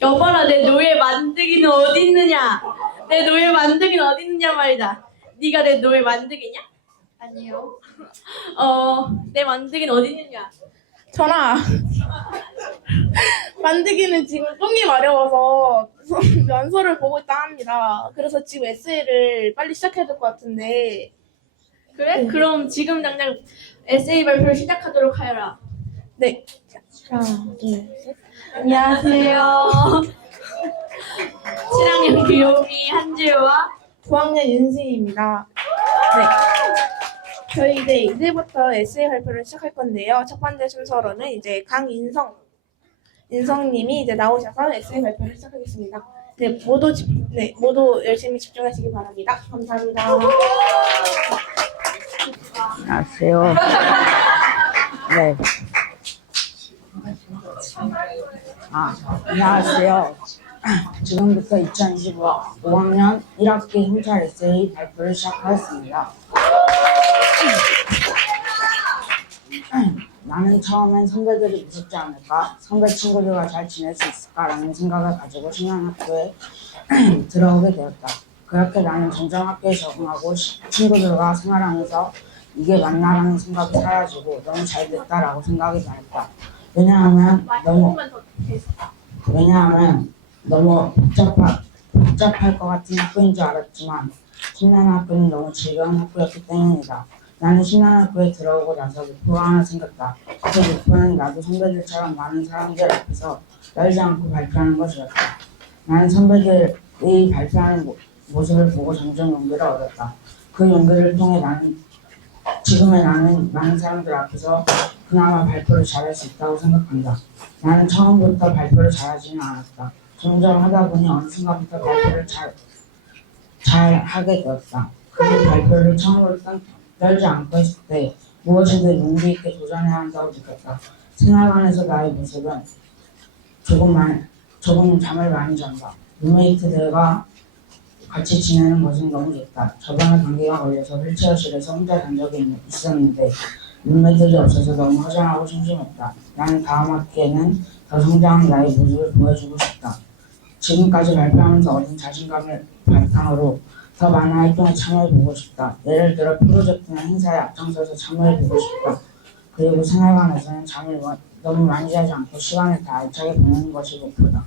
여봐라, 내 노예 만들기는 어디 있느냐? 내 노예 만들기는 어디 있느냐 말이다. 네가 내 노예 만들기냐? 아니요. 내 만들기는 어디 있느냐? 전하, 만들기는 지금 똥이 마려워서 면서를 보고 있다 합니다. 그래서 지금 에세이를 빨리 시작해야 될 것 같은데. 그래? 그럼 지금 당장 에세이 발표를 시작하도록 하여라. 네. 하나, 둘, 셋. 안녕하세요. 7학년 귀요미 한지우와 9학년 윤승입니다. 네. 저희 이제부터 에세이 발표를 시작할 건데요. 첫 번째 순서로는 이제 인성님이 이제 나오셔서 에세이 발표를 시작하겠습니다. 네, 모두 열심히 집중하시기 바랍니다. 감사합니다. 안녕하세요. 네. 안녕하세요. 지금부터 2025 5학년 1학기 현찰 에세이 발표를 시작하겠습니다. 나는 처음엔 선배들이 무섭지 않을까? 선배 친구들과 잘 지낼 수 있을까라는 생각을 가지고 신앙학교에 들어오게 되었다. 그렇게 나는 점점 학교에 적응하고 친구들과 생활하면서 이게 맞나라는 생각이 사라지고 너무 잘 됐다라고 생각이 들었다. 왜냐하면 너무 복잡할 것 같은 학교인 줄 알았지만 신나는 학교는 너무 즐거운 학교였기 때문이다. 나는 신나는 학교에 들어오고 나서 목표가 하나 생겼다. 그 목표는 나도 선배들처럼 많은 사람들 앞에서 떨지 않고 발표하는 것이었다. 나는 선배들이 발표하는 모습을 보고 점점 용기를 얻었다. 그 용기를 통해 나는 많은 사람들 앞에서 그나마 발표를 잘할 수 있다고 생각한다. 나는 처음부터 발표를 잘하지는 않았다. 점점 하다 보니 어느 순간부터 발표를 잘 하게 되었다. 그 발표를 처음으로 떨지 않고 했을 때 무엇이든 용기 있게 도전해야 한다고 느꼈다. 생활관에서 나의 모습은 조금 잠을 많이 잔다. 룸메이트들과 같이 지내는 것은 너무 좋다. 저번에 감기가 걸려서 휠체어실에서 혼자 잔 적이 있었는데 룸메이트들이 없어서 너무 허전하고 심심했다. 나는 다음 학기에는 더 성장한 나의 모습을 보여주고 싶다. 지금까지 발표하면서 얻은 자신감을 바탕으로 더 많은 활동에 참여해보고 싶다. 예를 들어 프로젝트나 행사에 앞장서서 참여해보고 싶다. 그리고 생활관에서는 잠을 너무 많이 자지 않고 시간을 다 알차게 보내는 것이 목표다.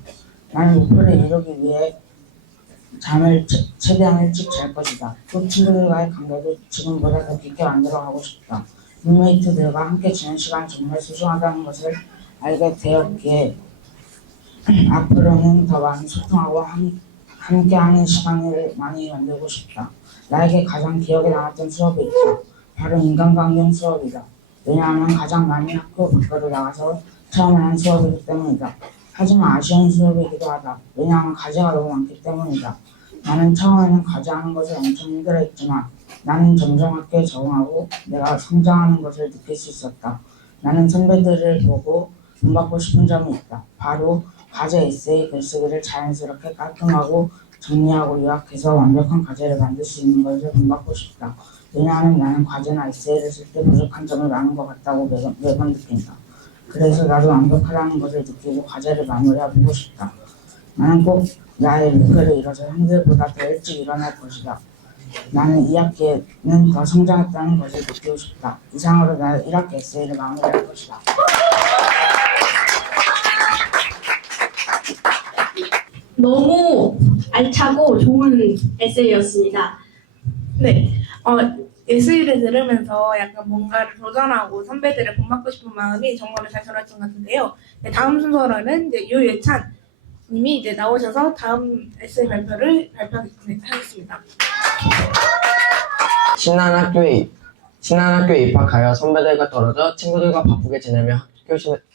나는 목표를 이루기 위해 잠을 최대한 일찍 잘 것이다. 또 친구들과의 관계도 지금보다 더 깊게 만들어가고 싶다. 룸메이트들과 함께 지낸 시간이 정말 소중하다는 것을 알게 되었기에 앞으로는 더 많이 소통하고 함께하는 시간을 많이 만들고 싶다. 나에게 가장 기억에 남았던 수업이 있다. 바로 인간관계 수업이다. 왜냐하면 가장 많이 학교 밖으로 나가서 처음 한 수업이기 때문이다. 하지만 아쉬운 수업이기도 하다. 왜냐하면 과제가 너무 많기 때문이다. 나는 처음에는 과제하는 것을 엄청 힘들어했지만 나는 점점 학교에 적응하고 내가 성장하는 것을 느낄 수 있었다. 나는 선배들을 보고 본받고 싶은 점이 있다. 바로 과제 에세이 글쓰기를 자연스럽게 깔끔하고 정리하고 요약해서 완벽한 과제를 만들 수 있는 것을 본받고 싶다. 왜냐하면 나는 과제나 에세이를 쓸 때 부족한 점이 많은 것 같다고 매번 느낀다. 그래서 나도 완벽하다는 것을 느끼고 과제를 마무리해보고 싶다. 나는 꼭 나의 목표를 이뤄서 형들보다 더 일찍 일어날 것이다. 나는 2학기에는 더 성장했다는 것을 느끼고 싶다. 이상으로 나의 1학기 에세이를 마무리할 것이다. 너무 알차고 좋은 에세이였습니다. 네. 에세이를 들으면서 약간 뭔가를 도전하고 선배들을 본받고 싶은 마음이 정말로 잘 들어왔던 것 같은데요. 네, 다음 순서로는 이제 유예찬 님이 이제 나오셔서 다음 에세이 발표를 발표하겠습니다. 신난 학교에 입학하여 선배들과 떨어져 친구들과 바쁘게 지내며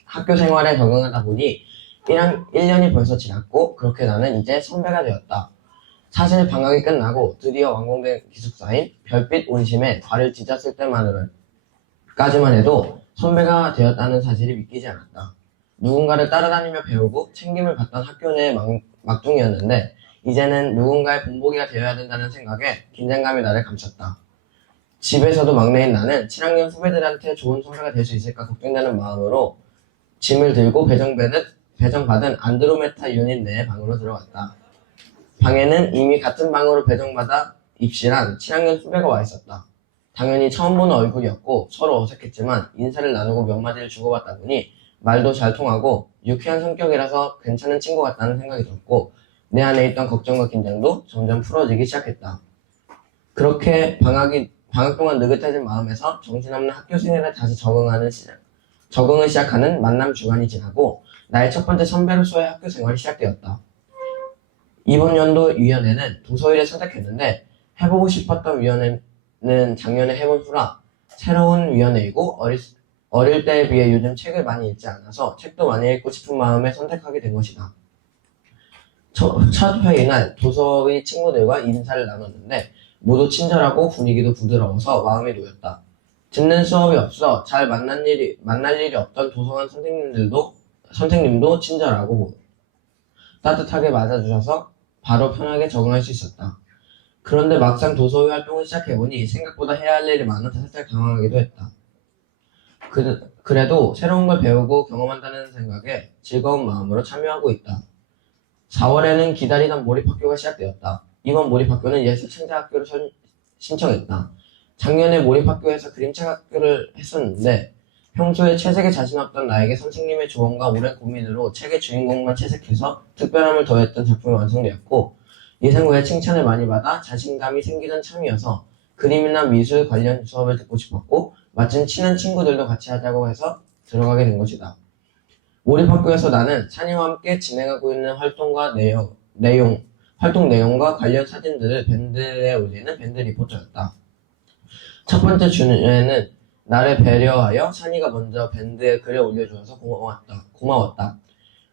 학교 생활에 적응하다 보니 1년이 벌써 지났고 그렇게 나는 이제 선배가 되었다. 사실 방학이 끝나고 드디어 완공된 기숙사인 별빛 온심에 발을 디뎠을 때까지만 해도 선배가 되었다는 사실이 믿기지 않았다. 누군가를 따라다니며 배우고 챙김을 받던 학교 내 막둥이였는데 이제는 누군가의 본보기가 되어야 된다는 생각에 긴장감이 나를 감췄다. 집에서도 막내인 나는 7학년 후배들한테 좋은 선배가 될 수 있을까 걱정되는 마음으로 짐을 들고 배정배듯 배정받은 안드로메타 유닛 내 방으로 들어갔다. 방에는 이미 같은 방으로 배정받아 입실한 친학년 후배가 와 있었다. 당연히 처음 보는 얼굴이었고 서로 어색했지만 인사를 나누고 몇 마디를 주고받다 보니 말도 잘 통하고 유쾌한 성격이라서 괜찮은 친구 같다는 생각이 들었고 내 안에 있던 걱정과 긴장도 점점 풀어지기 시작했다. 그렇게 방학 동안 느긋해진 마음에서 정신없는 학교 생활에 다시 적응을 시작하는 만남 주간이 지나고 나의 첫 번째 선배로서의 학교 생활이 시작되었다. 이번 연도 위원회는 도서위를 선택했는데 해보고 싶었던 위원회는 작년에 해본 후라 새로운 위원회이고 어릴 때에 비해 요즘 책을 많이 읽지 않아서 책도 많이 읽고 싶은 마음에 선택하게 된 것이다. 첫 회의 날 도서위 친구들과 인사를 나눴는데 모두 친절하고 분위기도 부드러워서 마음이 놓였다. 듣는 수업이 없어 잘 만날 일이 없던 도서관 선생님도 친절하고 따뜻하게 맞아주셔서 바로 편하게 적응할 수 있었다. 그런데 막상 도서위 활동을 시작해보니 생각보다 해야 할 일이 많아서 살짝 당황하기도 했다. 그래도 새로운 걸 배우고 경험한다는 생각에 즐거운 마음으로 참여하고 있다. 4월에는 기다리던 몰입학교가 시작되었다. 이번 몰입학교는 예술창작학교를 신청했다. 작년에 몰입학교에서 그림책 학교를 했었는데 평소에 채색에 자신 없던 나에게 선생님의 조언과 오랜 고민으로 책의 주인공만 채색해서 특별함을 더했던 작품이 완성되었고 예상 외에 칭찬을 많이 받아 자신감이 생기던 참이어서 그림이나 미술 관련 수업을 듣고 싶었고 마침 친한 친구들도 같이 하자고 해서 들어가게 된 것이다. 몰입학교에서 나는 찬이와 함께 진행하고 있는 활동 내용과 관련 사진들을 밴드에 올리는 밴드 리포터였다. 첫 번째 주에는 나를 배려하여 찬이가 먼저 밴드에 글을 올려주어서 고마웠다.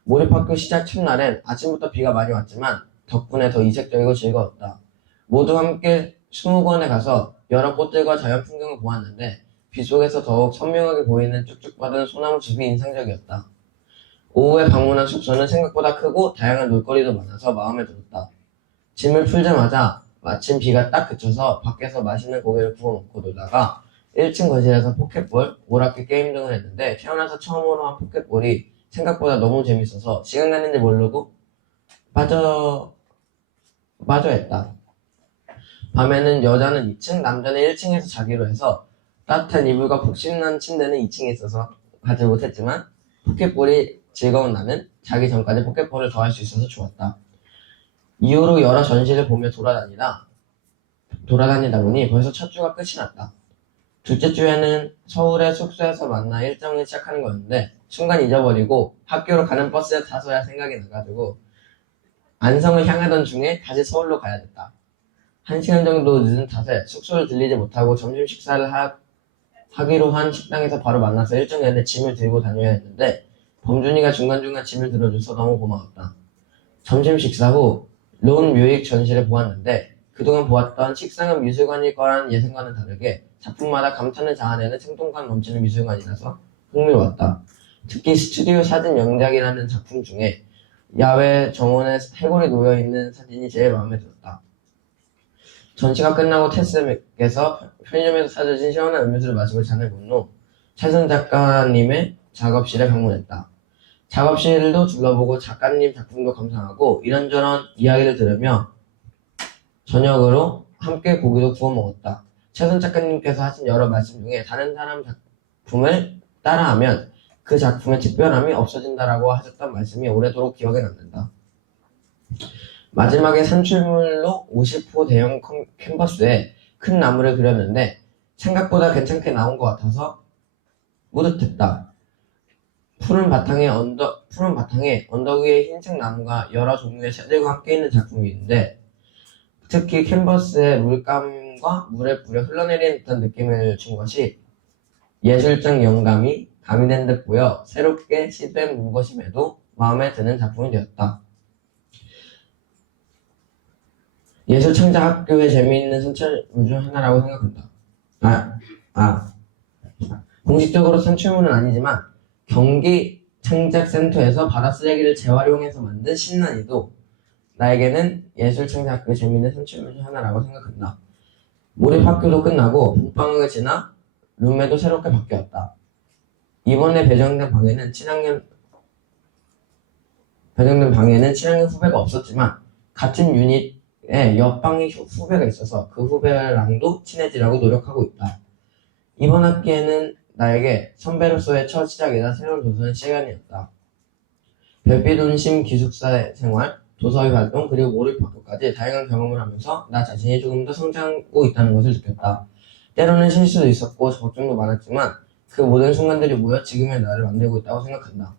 몰입학교 시작 첫날엔 아침부터 비가 많이 왔지만 덕분에 더 이색적이고 즐거웠다. 모두 함께 수목원에 가서 여러 꽃들과 자연 풍경을 보았는데 비 속에서 더욱 선명하게 보이는 쭉쭉 뻗은 소나무 숲이 인상적이었다. 오후에 방문한 숙소는 생각보다 크고 다양한 놀거리도 많아서 마음에 들었다. 짐을 풀자마자 마침 비가 딱 그쳐서 밖에서 맛있는 고기를 구워 먹고 놀다가 1층 거실에서 포켓볼, 오락기 게임 등을 했는데 태어나서 처음으로 한 포켓볼이 생각보다 너무 재밌어서 시간 가는지 모르고 빠져했다. 밤에는 여자는 2층, 남자는 1층에서 자기로 해서 따뜻한 이불과 푹신한 침대는 2층에 있어서 가지 못했지만 포켓볼이 즐거운 나는 자기 전까지 포켓볼을 더 할 수 있어서 좋았다. 이후로 여러 전시를 보며 돌아다니다 보니 벌써 첫 주가 끝이 났다. 둘째 주에는 서울의 숙소에서 만나 일정을 시작하는 거였는데 순간 잊어버리고 학교로 가는 버스에 타서야 생각이 나가지고 안성을 향하던 중에 다시 서울로 가야 됐다. 1시간 정도 늦은 탓에 숙소를 들리지 못하고 점심 식사를 하기로 한 식당에서 바로 만나서 일정 내내 짐을 들고 다녀야 했는데 범준이가 중간중간 짐을 들어줘서 너무 고마웠다. 점심 식사 후 론 뮤익 전시를 보았는데 그동안 보았던 식상한 미술관일 거란 예상과는 다르게 작품마다 감탄을 자아내는 생동감 넘치는 미술관이라서 흥미로웠다. 특히 스튜디오 사진 영작이라는 작품 중에 야외 정원에 해골이 놓여있는 사진이 제일 마음에 들었다. 전시가 끝나고 테스에서 편의점에서 사주신 시원한 음료수를 마시고 잔을 본 후 차승 작가님의 작업실에 방문했다. 작업실도 둘러보고 작가님 작품도 감상하고 이런저런 이야기를 들으며 저녁으로 함께 고기도 구워 먹었다. 최선 작가님께서 하신 여러 말씀 중에 다른 사람 작품을 따라하면 그 작품의 특별함이 없어진다라고 하셨던 말씀이 오래도록 기억에 남는다. 마지막에 산출물로 50호 대형 캔버스에 큰 나무를 그렸는데 생각보다 괜찮게 나온 것 같아서 뿌듯했다. 푸른 바탕에 언덕 위에 흰색 나무가 여러 종류의 새들과 함께 있는 작품인데 특히 캔버스에 물감과 물에 뿌려 흘러내리는 듯한 느낌을 준 것이 예술적 영감이 가미된 듯 보여 새롭게 시도해 본 것임에도 마음에 드는 작품이 되었다. 예술창작학교의 재미있는 산출물 중 하나라고 생각한다. 공식적으로 산출물은 아니지만 경기 창작센터에서 바다 쓰레기를 재활용해서 만든 신난이도 나에게는 예술창작학교의 재미있는 산출물 중 하나라고 생각한다. 몰입학교도 끝나고 봄방학을 지나 룸메도 새롭게 바뀌었다. 이번에 배정된 방에는 친학년 배정된 방에는 친한 후배가 없었지만 같은 유닛에 옆방에 후배가 있어서 그 후배랑도 친해지려고 노력하고 있다. 이번 학기에는 나에게 선배로서의 첫 시작이자 새로운 도전 시간이었다. 별빛운심 기숙사 생활, 도서회 활동, 그리고 몰입학교까지 다양한 경험을 하면서 나 자신이 조금 더 성장하고 있다는 것을 느꼈다. 때로는 실수도 있었고 걱정도 많았지만 그 모든 순간들이 모여 지금의 나를 만들고 있다고 생각한다.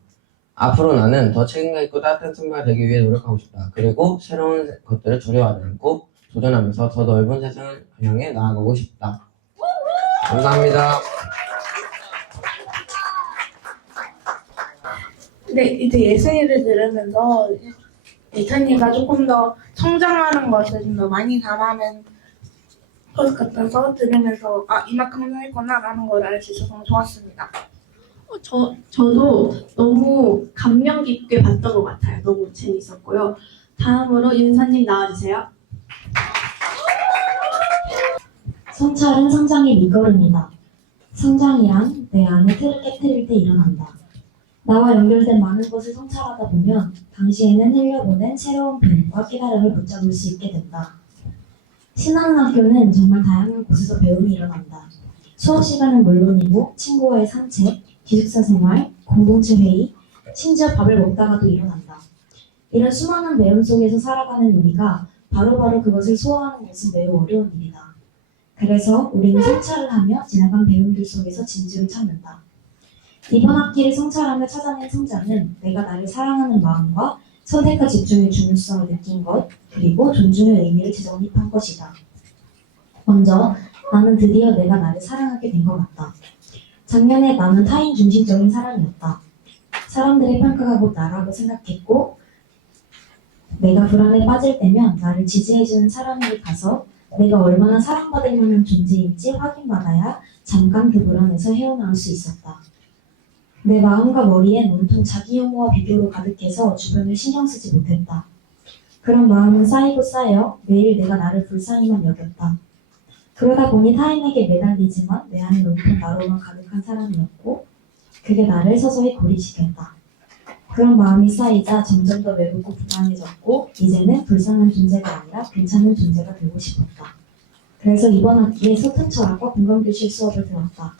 앞으로 나는 더 책임감 있고 따뜻한 선배가 되기 위해 노력하고 싶다. 그리고 새로운 것들을 두려워하지 않고 도전하면서 더 넓은 세상을 향해 나아가고 싶다. 감사합니다. 네, 이제 예슬이를 들으면서 예찬이가 조금 더 성장하는 것을 좀 더 많이 감하는 것 같아서 들으면서 이만큼 성장했구나 라는 걸 알 수 있어서 너무 좋았습니다. 저도 너무 감명 깊게 봤던 것 같아요. 너무 재밌었고요. 다음으로 윤사님 나와주세요. 성찰은 성장의 밑거름이다. 성장이란 내 안의 틀을 깨뜨릴 때 일어난다. 나와 연결된 많은 것을 성찰하다 보면 당시에는 흘려보낸 새로운 배움과 깨달음을 붙잡을 수 있게 된다. 신하는 학교는 정말 다양한 곳에서 배움이 일어난다. 수업 시간은 물론이고 친구와의 산책, 기숙사 생활, 공동체 회의, 심지어 밥을 먹다가도 일어난다. 이런 수많은 배움 속에서 살아가는 우리가 바로바로 그것을 소화하는 것은 매우 어려운 일이다. 그래서 우리는 성찰을 하며 지나간 배움들 속에서 진주를 찾는다. 이번 학기를 성찰하며 찾아낸 성장은 내가 나를 사랑하는 마음과 선택과 집중의 중요성을 느낀 것, 그리고 존중의 의미를 재정립한 것이다. 먼저 나는 드디어 내가 나를 사랑하게 된 것 같다. 작년에 나는 타인 중심적인 사람이었다. 사람들의 평가가 곧 나라고 생각했고, 내가 불안에 빠질 때면 나를 지지해주는 사람에게 가서 내가 얼마나 사랑받을 만한 존재인지 확인받아야 잠깐 그 불안에서 헤어나올 수 있었다. 내 마음과 머리엔 온통 자기 혐오와 비교로 가득해서 주변을 신경 쓰지 못했다. 그런 마음은 쌓이고 쌓여 매일 내가 나를 불쌍히만 여겼다. 그러다 보니 타인에게 매달리지만 내 안은 온통 나로만 가득한 사람이었고 그게 나를 서서히 고립시켰다. 그런 마음이 쌓이자 점점 더 외롭고 불안해졌고 이제는 불쌍한 존재가 아니라 괜찮은 존재가 되고 싶었다. 그래서 이번 학기에 서툰 철학과 공감교실 수업을 들었다.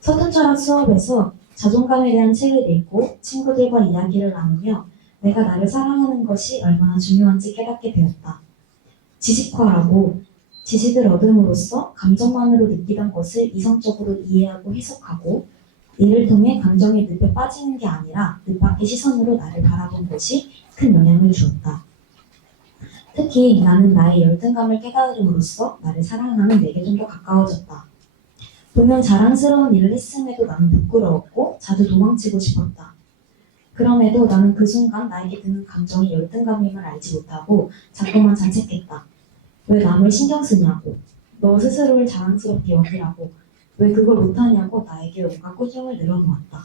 서툰 철학 수업에서 자존감에 대한 책을 읽고 친구들과 이야기를 나누며 내가 나를 사랑하는 것이 얼마나 중요한지 깨닫게 되었다. 지식화라고 지식을 얻음으로써 감정만으로 느끼던 것을 이성적으로 이해하고 해석하고 이를 통해 감정에 늪에 빠지는 게 아니라 뜻밖의 시선으로 나를 바라본 것이 큰 영향을 주었다. 특히 나는 나의 열등감을 깨달음으로써 나를 사랑하는 내게 좀 더 가까워졌다. 분명 자랑스러운 일을 했음에도 나는 부끄러웠고 자주 도망치고 싶었다. 그럼에도 나는 그 순간 나에게 드는 감정이 열등감임을 알지 못하고 자꾸만 자책했다. 왜 남을 신경 쓰냐고, 너 스스로를 자랑스럽게 여기라고, 왜 그걸 못하냐고 나에게 온갖 꾸중을 늘어놓았다.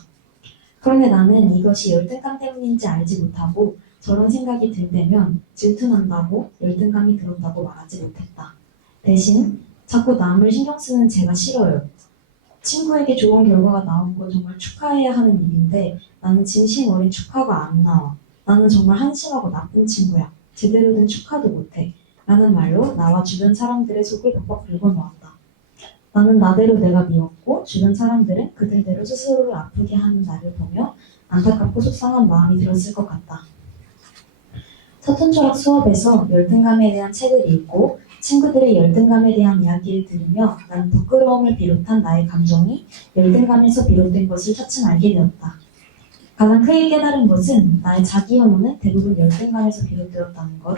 그런데 나는 이것이 열등감 때문인지 알지 못하고 저런 생각이 들 때면 질투난다고 열등감이 들었다고 말하지 못했다. 대신 자꾸 남을 신경 쓰는 제가 싫어요. 친구에게 좋은 결과가 나온 건 정말 축하해야 하는 일인데 나는 진심 어린 축하가 안 나와. 나는 정말 한심하고 나쁜 친구야. 제대로 된 축하도 못해. 라는 말로 나와 주변 사람들의 속을 벅벅 긁어놓았다. 나는 나대로 내가 미웠고 주변 사람들은 그들대로 스스로를 아프게 하는 나를 보며 안타깝고 속상한 마음이 들었을 것 같다. 서툰 철학 수업에서 열등감에 대한 책을 읽고 친구들의 열등감에 대한 이야기를 들으며 나는 부끄러움을 비롯한 나의 감정이 열등감에서 비롯된 것을 차츰 알게 되었다. 가장 크게 깨달은 것은 나의 자기 혐오는 대부분 열등감에서 비롯되었다는 것,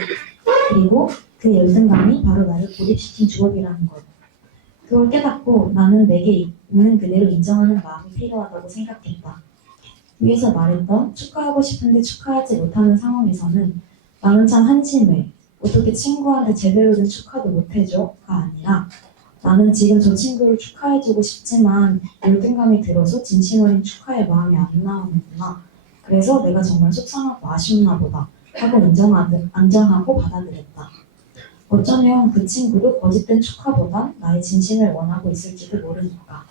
그리고 그 열등감이 바로 나를 고립시킨 주범이라는 것. 그걸 깨닫고 나는 내게 있는 그대로 인정하는 마음이 필요하다고 생각했다. 위에서 말했던 축하하고 싶은데 축하하지 못하는 상황에서는 나는 참 한심해. 어떻게 친구한테 제대로 된 축하도 못해줘?가 아니라 나는 지금 저 친구를 축하해주고 싶지만 열등감이 들어서 진심 어린 축하의 마음이 안 나오는구나. 그래서 내가 정말 속상하고 아쉬웠나 보다 하고 안정하고 받아들였다. 어쩌면 그 친구도 거짓된 축하보다 나의 진심을 원하고 있을지도 모르니까.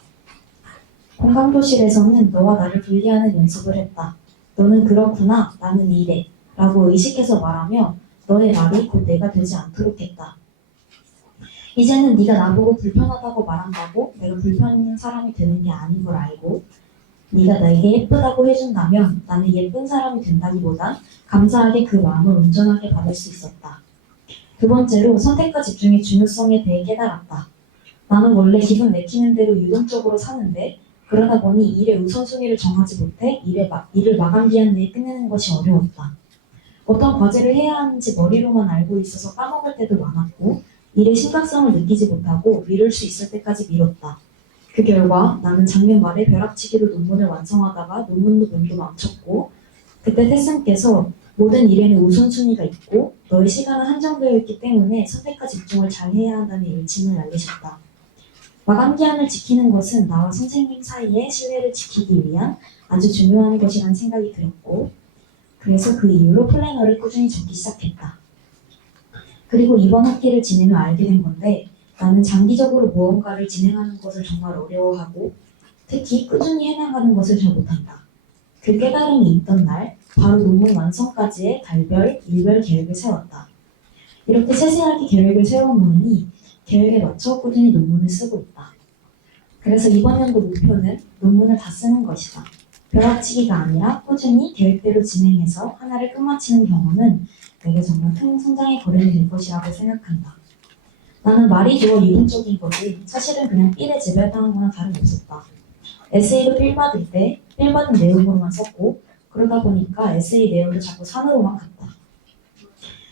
공감교실에서는 너와 나를 분리하는 연습을 했다. 너는 그렇구나, 나는 이래. 라고 의식해서 말하며 너의 말이 곧 내가 되지 않도록 했다. 이제는 네가 나보고 불편하다고 말한다고 내가 불편한 사람이 되는 게 아닌 걸 알고 네가 나에게 예쁘다고 해준다면 나는 예쁜 사람이 된다기보단 감사하게 그 마음을 온전하게 받을 수 있었다. 두 번째로 선택과 집중의 중요성에 대해 깨달았다. 나는 원래 기분 내키는 대로 유동적으로 사는데 그러다 보니 일의 우선순위를 정하지 못해 일을 마감 기한 내에 끝내는 것이 어려웠다. 어떤 과제를 해야 하는지 머리로만 알고 있어서 까먹을 때도 많았고 일의 심각성을 느끼지 못하고 미룰 수 있을 때까지 미뤘다. 그 결과 나는 작년 말에 벼락치기로 논문을 완성하다가 논문도 멈췄고 그때 태쌤께서 모든 일에는 우선순위가 있고 너의 시간은 한정되어 있기 때문에 선택과 집중을 잘 해야 한다는 일침을 날리셨다. 마감 기한을 지키는 것은 나와 선생님 사이의 신뢰를 지키기 위한 아주 중요한 것이라는 생각이 들었고 그래서 그 이후로 플래너를 꾸준히 적기 시작했다. 그리고 이번 학기를 지내며 알게 된 건데 나는 장기적으로 무언가를 진행하는 것을 정말 어려워하고 특히 꾸준히 해나가는 것을 잘 못한다. 그 깨달음이 있던 날 바로 논문 완성까지의 달별, 일별 계획을 세웠다. 이렇게 세세하게 계획을 세워놓으니 계획에 맞춰 꾸준히 논문을 쓰고 있다. 그래서 이번 연도 목표는 논문을 다 쓰는 것이다. 벼락치기가 아니라 꾸준히 계획대로 진행해서 하나를 끝마치는 경험은 내게 정말 큰 성장의 거름이 될 것이라고 생각한다. 나는 말이 좋아 유동적인 거지 사실은 그냥 삘에 재배당한 거나 다름없었다. 에세이로 삘 받을 때 삘 받은 내용으로만 썼고 그러다 보니까 에세이 내용도 자꾸 산으로만 갔다.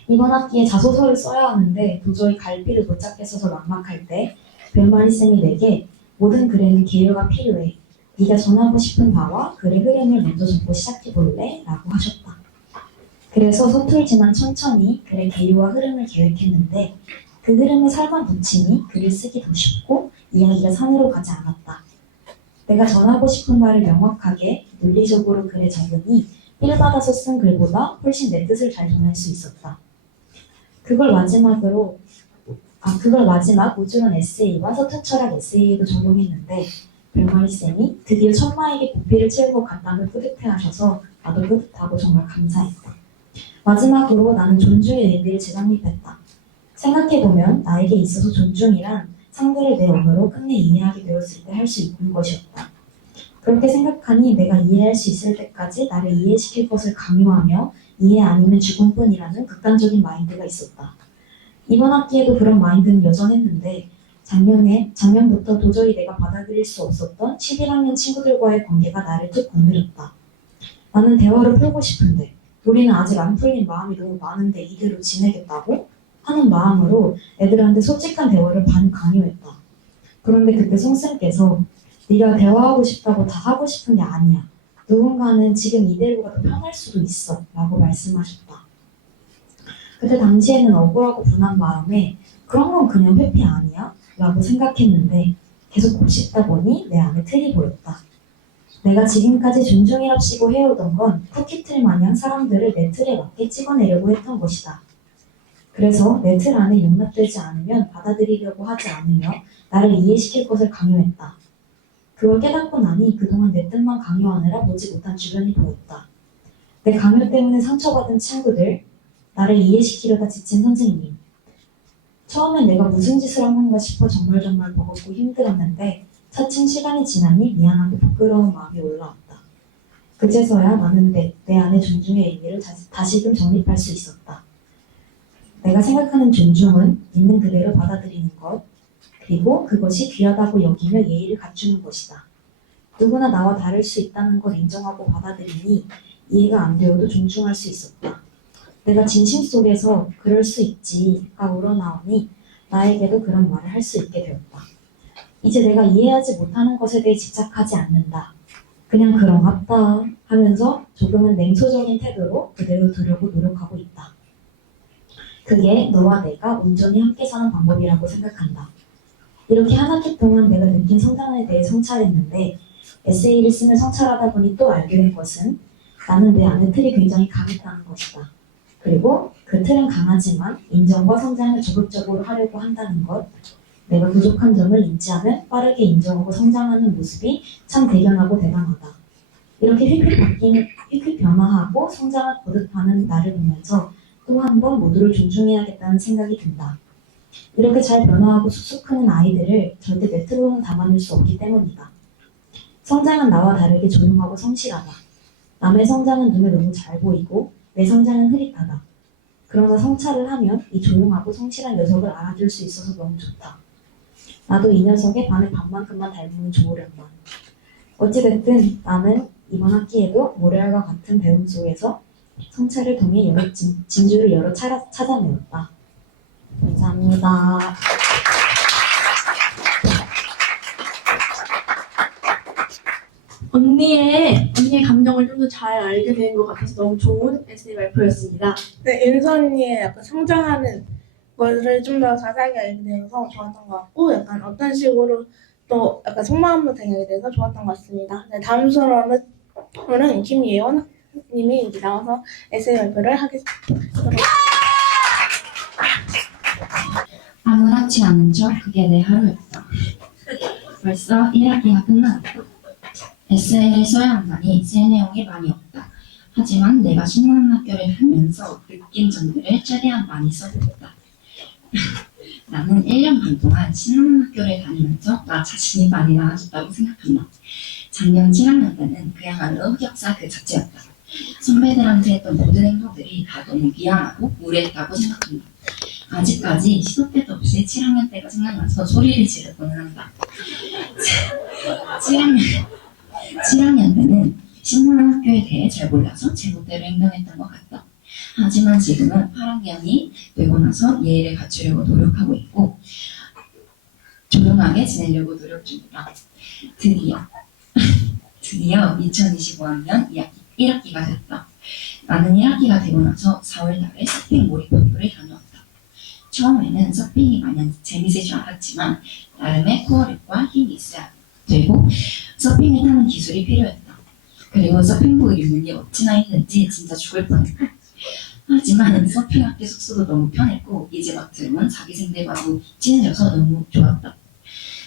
이번 학기에 자소서를 써야 하는데 도저히 갈피를 못 잡겠어서 막막할 때 별마리 쌤이 내게 모든 글에는 개요가 필요해. 네가 전하고 싶은 바와 글의 흐름을 먼저 적고 시작해볼래? 라고 하셨다. 그래서 서툴지만 천천히 글의 개요와 흐름을 계획했는데 그 흐름에 살만 붙이니 글을 쓰기 더 쉽고 이야기가 산으로 가지 않았다. 내가 전하고 싶은 말을 명확하게 논리적으로 글에 적으니 삘 받아서 쓴 글보다 훨씬 내 뜻을 잘 전할 수 있었다. 그걸 마지막 우주론 에세이와 서툰 철학 에세이에도 적용했는데 별마리 쌤이 드디어 천마에게 부피를 채우고 간다며 뿌듯해하셔서 나도 뿌듯하고 정말 감사했다. 마지막으로 나는 존중의 의미를 재정립했다. 생각해보면 나에게 있어서 존중이란 상대를 내 언어로 끝내 이해하게 되었을 때 할 수 있는 것이었다. 그렇게 생각하니 내가 이해할 수 있을 때까지 나를 이해시킬 것을 강요하며 이해 아니면 죽음뿐이라는 극단적인 마인드가 있었다. 이번 학기에도 그런 마인드는 여전했는데 작년부터 도저히 내가 받아들일 수 없었던 11학년 친구들과의 관계가 나를 툭 건드렸다. 나는 대화를 풀고 싶은데 우리는 아직 안 풀린 마음이 너무 많은데 이대로 지내겠다고? 하는 마음으로 애들한테 솔직한 대화를 반강요했다. 그런데 그때 송쌤께서 네가 대화하고 싶다고 다 하고 싶은 게 아니야. 누군가는 지금 이대로가 더 편할 수도 있어 라고 말씀하셨다. 그때 당시에는 억울하고 분한 마음에 그런 건 그냥 회피 아니야? 라고 생각했는데 계속 곱씹다 보니 내 안에 틀이 보였다. 내가 지금까지 존중이랍시고 해오던 건 쿠키틀 마냥 사람들을 내 틀에 맞게 찍어내려고 했던 것이다. 그래서 내 틀 안에 용납되지 않으면 받아들이려고 하지 않으며 나를 이해시킬 것을 강요했다. 그걸 깨닫고 나니 그동안 내 뜻만 강요하느라 보지 못한 주변이 보였다. 내 강요 때문에 상처받은 친구들, 나를 이해시키려다 지친 선생님. 처음엔 내가 무슨 짓을 한 건가 싶어 정말 버겁고 힘들었는데 차츰 시간이 지나니 미안하고 부끄러운 마음이 올라왔다. 그제서야 나는 내 안의 존중의 의미를 다시금 정립할 수 있었다. 내가 생각하는 존중은 있는 그대로 받아들이는 것, 그리고 그것이 귀하다고 여기며 예의를 갖추는 것이다. 누구나 나와 다를 수 있다는 걸 인정하고 받아들이니 이해가 안 되어도 존중할 수 있었다. 내가 진심 속에서 그럴 수 있지가 우러나오니 나에게도 그런 말을 할 수 있게 되었다. 이제 내가 이해하지 못하는 것에 대해 집착하지 않는다. 그냥 그런갑다 하면서 조금은 냉소적인 태도로 그대로 두려고 노력하고 있다. 그게 너와 내가 온전히 함께 사는 방법이라고 생각한다. 이렇게 한 학기 동안 내가 느낀 성장에 대해 성찰했는데 에세이를 쓰며 성찰하다 보니 또 알게 된 것은 나는 내 안의 틀이 굉장히 강했다는 것이다. 그리고 그 틀은 강하지만 인정과 성장을 적극적으로 하려고 한다는 것, 내가 부족한 점을 인지하면 빠르게 인정하고 성장하는 모습이 참 대견하고 대단하다. 이렇게 이렇게 변화하고 성장을 거듭하는 나를 보면서 또 한 번 모두를 존중해야겠다는 생각이 든다. 이렇게 잘 변화하고 쑥쑥 크는 아이들을 절대 뇌트로는 담아낼 수 없기 때문이다. 성장은 나와 다르게 조용하고 성실하다. 남의 성장은 눈에 너무 잘 보이고 내 성장은 흐릿하다. 그러나 성찰을 하면 이 조용하고 성실한 녀석을 알아줄 수 있어서 너무 좋다. 나도 이 녀석의 반의 반만큼만 닮으면 좋으련만. 어찌됐든 나는 이번 학기에도 모래알과 같은 배움 속에서 성찰을 통해 여러 진주를 여러 찾아내었다. 감사합니다. 언니의 감정을 좀 더 잘 알게 된 것 같아서 너무 좋은 에세이 발표였습니다. 네, 윤서 언니의 약간 성장하는 것을 좀 더 자세하게 알게 되어서 좋았던 것 같고, 약간 어떤 식으로 또 약간 속마음도 되게 돼서 좋았던 것 같습니다. 네, 다음 수업은 김예원 님이 이제 나와서 에세이 발표를 하겠습니다. 아무렇지 않은 척 그게 내 하루였다. 벌써 1학기가 끝나갔다. 에세이를 써야 한다니 쓸 내용이 많이 없다. 하지만 내가 신나는 학교를 다니면서 느낀 점들을 최대한 많이 써보겠다. 나는 1년 반 동안 신나는 학교를 다니면서 나 자신이 많이 나아졌다고 생각한다. 작년 7학년 때는 그야말로 흑역사 그 자체였다. 선배들한테 했던 모든 행동들이 다 너무 미안하고 무례했다고 생각한다. 아직까지 시도 때도 없이 7학년 때가 생각나서 소리를 지르고는 한다. 7학년 때는 신나는 학교에 대해 잘 몰라서 제멋대로 행동했던 것 같다. 하지만 지금은 8학년이 되고 나서 예의를 갖추려고 노력하고 있고 조용하게 지내려고 노력 중이다. 드디어 2025학년 1학기가 됐다. 나는 1학기가 되고 나서 4월 달에 서핑 몰입학교를 다녀왔다. 처음에는 서핑이 마냥 재밌을 줄 알았지만 나름의 코어력과 힘이 있어야 되고 서핑을 타는 기술이 필요했다. 그리고 서핑복을 입는 게 어찌나 힘든지 진짜 죽을 뻔했다. 하지만 서핑학교 숙소도 너무 편했고 이제 막 들으면 자기생들과도 친해져서 너무 좋았다.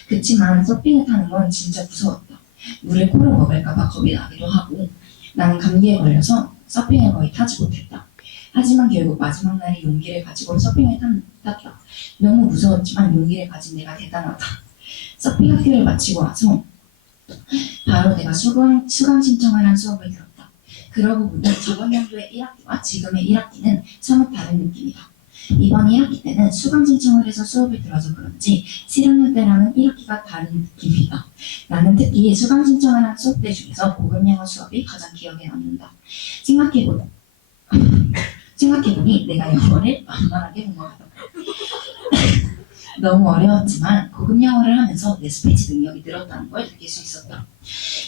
그치만 서핑을 타는 건 진짜 무서웠다. 물을 코로 먹을까봐 겁이 나기도 하고 나는 감기에 걸려서 서핑을 거의 타지 못했다. 하지만 결국 마지막 날에 용기를 가지고 서핑을 탔다. 너무 무서웠지만 용기를 가진 내가 대단하다. 서핑 학교를 마치고 와서 바로 내가 수강 신청을 한 수업을 들었다. 그러고 보니 저번 연도의 1학기와 지금의 1학기는 사뭇 다른 느낌이다. 이번 2학기 때는 수강 신청을 해서 수업을 들어서 그런지 7학년 때랑은 1학기가 다른 느낌이다. 나는 특히 수강 신청을 한 수업들 중에서 고급 영어 수업이 가장 기억에 남는다. 생각해보니 내가 영어를 만만하게 본 것 같다. 너무 어려웠지만 고급 영어를 하면서 내 스피치 능력이 늘었다는 걸 느낄 수 있었다.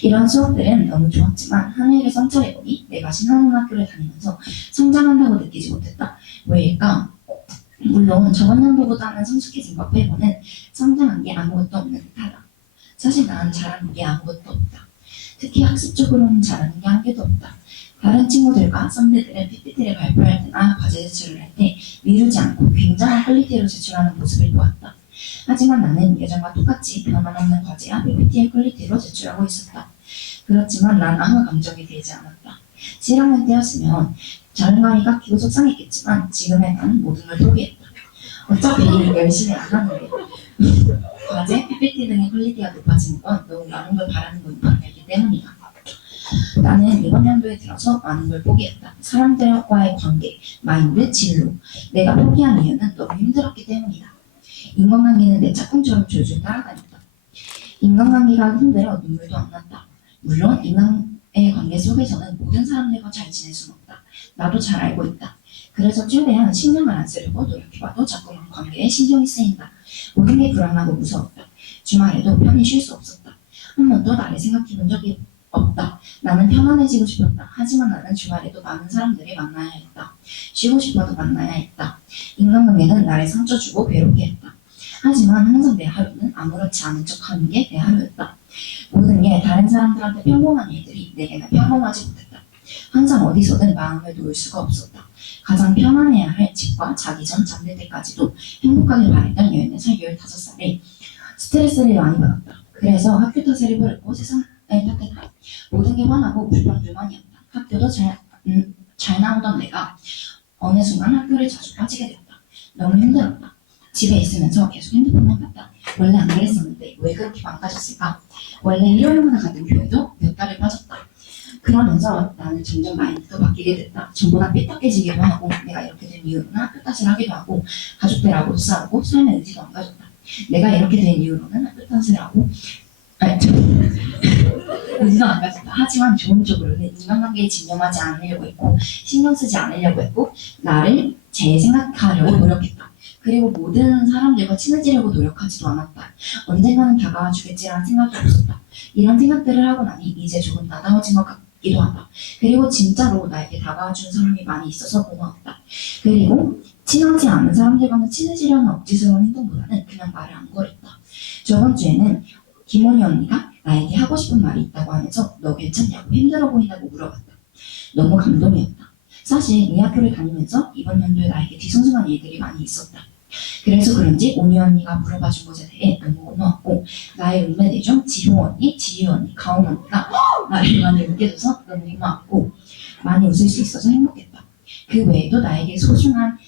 이런 수업들은 너무 좋았지만 한 해를 성찰해보니 내가 신나는 학교를 다니면서 성장한다고 느끼지 못했다. 왜일까? 물론 저번 연도보다는 성숙해진 것 빼고는 성장한 게 아무것도 없는 듯하다. 사실 난 잘하는 게 아무것도 없다. 특히 학습적으로는 잘하는 게 한 개도 없다. 다른 친구들과 선배들은 PPT를 발표할 때나 과제 제출을 할 때 미루지 않고 굉장한 퀄리티로 제출하는 모습을 보았다. 하지만 나는 예전과 똑같이 변함없는 과제와 PPT의 퀄리티로 제출하고 있었다. 그렇지만 난 아무 감정이 들지 않았다. 7학년 때였으면 자존감이 깎이고 속상했겠지만 지금의 난 모든 걸 포기했다. 어차피 열심히 안 하는데 과제, PPT 등의 퀄리티가 높아지는 건 너무 많은 걸 바라는 건 알기 때문이다. 나는 이번 연도에 들어서 많은 걸 포기했다. 사람들과의 관계, 마인드, 진로. 내가 포기한 이유는 너무 힘들었기 때문이다. 인간관계는 내 짝꿍처럼 줄줄 따라다녔다. 인간관계가 힘들어 눈물도 안 났다. 물론 인간의 관계 속에서는 모든 사람들과 잘 지낼 수는 없다. 나도 잘 알고 있다. 그래서 최대한 신경을 안 쓰려고 노력해봐도 자꾸만 관계에 신경이 쓰인다. 모든 게 불안하고 무서웠다. 주말에도 편히 쉴 수 없었다. 한 번도 나를 생각해본 적이 없다. 나는 편안해지고 싶었다. 하지만 나는 주말에도 많은 사람들을 만나야 했다. 쉬고 싶어도 만나야 했다. 인간관계는 나를 상처 주고 괴롭게 했다. 하지만 항상 내 하루는 아무렇지 않은 척하는 게 내 하루였다. 모든 게 다른 사람들한테 평범한 일들이 내게는 평범하지 못했다. 항상 어디서든 마음을 놓을 수가 없었다. 가장 편안해야 할 집과 자기 전 잠들 때까지도 행복하길 바랬던 14살, 15살에 스트레스를 많이 받았다. 그래서 학교 탓을 해버렸고 세상을 탓했다. 모든 게 화나고 불평불만이었다. 학교도 잘 나오던 내가 어느 순간 학교를 자주 빠지게 되었다. 너무 힘들었다. 집에 있으면서 계속 핸드폰만 봤다. 원래 안 그랬었는데 왜 그렇게 망가졌을까? 원래 일요일마다 갔던 교회도 몇 달을 빠졌다. 그러면서 나는 점점 마인드도 바뀌게 됐다. 전보다 삐딱해지기도 하고 내가 이렇게 된 이유로는 학교 탓을 하기도 하고 가족들하고도 싸우고 삶의 의지도 안 가졌다. 내가 이렇게 된 이유로는 학교 탓을 하고 의지도 안 가졌다. 하지만 좋은 쪽으로는 인간관계에 집념하지 않으려고 했고 신경 쓰지 않으려고 했고 나를 재생각하려고 노력했다. 그리고 모든 사람들과 친해지려고 노력하지도 않았다. 언젠가는 다가와 주겠지라는 생각이 없었다. 이런 생각들을 하고 나니 이제 조금 나다워진 것 같기도 하다. 그리고 진짜로 나에게 다가와 주는 사람이 많이 있어서 고마웠다. 그리고 친하지 않은 사람들과는 친해지려는 억지스러운 행동보다는 그냥 말을 안 걸었다. 저번 주에는 김원희 언니가 나에게 하고 싶은 말이 있다고 하면서 너 괜찮냐고 힘들어 보인다고 물어봤다. 너무 감동이었다. 사실 이 학교를 다니면서 이번 연도에 나에게 뒤숭숭한 일들이 많이 있었다. 그래서 그런지 온유 언니가 물어봐 준 것에 대해 너무 고마웠고 나의 룸메들 중 지효 언니, 지유 언니, 가온 언니가 나를 많이 웃겨줘서 너무 고마웠고 많이 웃을 수 있어서 행복했다. 그 외에도 나에게 소중한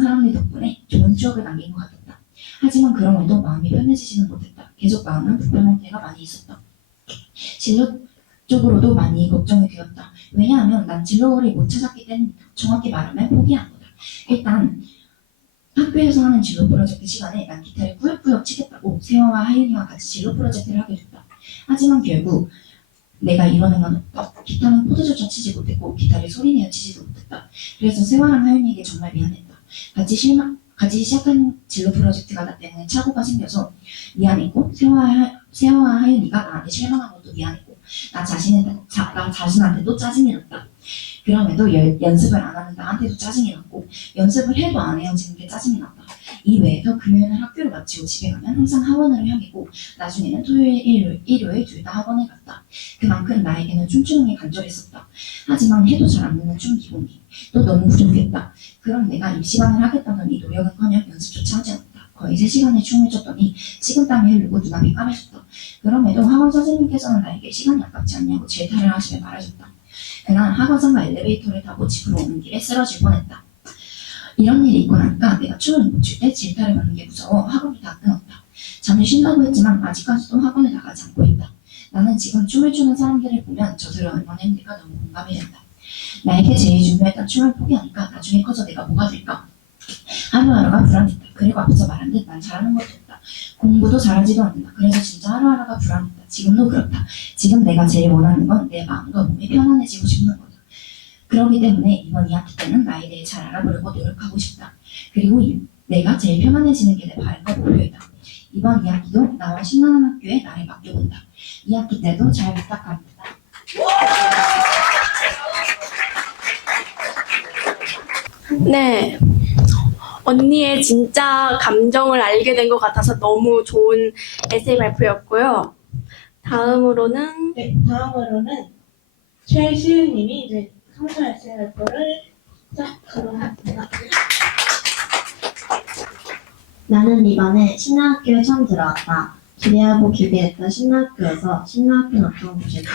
사람들 덕분에 좋은 추억을 남긴 것 같았다. 하지만 그럼에도 마음이 편해지지는 못했다. 계속 마음은 불편할 때가 많이 있었다. 진로적으로도 많이 걱정이 되었다. 왜냐하면 난 진로를 못 찾았기 때문이다. 정확히 말하면 포기한 거다. 일단 학교에서 하는 진로 프로젝트 시간에 난 기타를 꾸역꾸역 치겠다고 세화와 하윤이와 같이 진로 프로젝트를 하게 됐다. 하지만 결국 내가 이뤄낸 건 없다. 기타는 코드조차 치지 못했고 기타를 소리내어 치지도 못했다. 그래서 세화랑 하윤이에게 정말 미안했다. 같이 시작한 진로 프로젝트가 나 때문에 착오가 생겨서 미안했고 세화와 하윤이가 나한테 실망한 것도 미안했고 나 자신한테도 짜증이 났다. 그럼에도 연습을 안 하는 나한테도 짜증이 났고 연습을 해도 안 헤어지는 게 짜증이 났다. 이 외에도 금요일은 학교를 마치고 집에 가면 항상 학원으로 향했고 나중에는 토요일, 일요일 둘 다 학원에 갔다. 그만큼 나에게는 춤추는 게 간절했었다. 하지만 해도 잘 안 되는 춤 기본기 또 너무 부족했다. 그럼 내가 입시반을 하겠다던 이 노력은커녕 연습조차 하지 않았다. 거의 3시간을 춤을 췄더니 식은땀이 흐르고 눈앞이 까매졌다. 그럼에도 학원 선생님께서는 나에게 시간이 아깝지 않냐고 질타를 하시며 말해줬다. 그날 학원생과 엘리베이터를 타고 집으로 오는 길에 쓰러질 뻔했다. 이런 일이 있고 나니까 내가 춤을 못 출 때 질타를 받는 게 무서워 학원을 다 끊었다. 잠시 쉰다고 했지만 아직까지도 학원에 나가지 않고 있다. 나는 지금 춤을 추는 사람들을 보면 저들은 얼마나 힘들까 너무 공감이 된다. 나에게 제일 중요했던 춤을 포기하니까 나중에 커서 내가 뭐가 될까? 하루하루가 불안했다. 그리고 앞서 말한 듯 난 잘하는 것도 없다. 공부도 잘하지도 않는다. 그래서 진짜 하루하루가 불안했다. 지금도 그렇다. 지금 내가 제일 원하는 건 내 마음과 몸이 편안해지고 싶는 거다. 그렇기 때문에 이번 2학기 때는 나에 대해 잘 알아보려고 노력하고 싶다. 그리고 내가 제일 편안해지는 게 내 바람과 목표이다. 이번 2학기도 나와 신나는 학교에 나를 맡겨본다. 2학기 때도 잘 부탁합니다. 네. 언니의 진짜 감정을 알게 된 것 같아서 너무 좋은 에세이 발표였고요. 다음으로는 최시은님이 이제 성사 에세이 발표를 시작하도록 하겠습니다. 나는 이번에 신화학교에 처음 들어왔다. 기대하고 기대했던 신화학교에서 신화학교는 어떤 곳일까?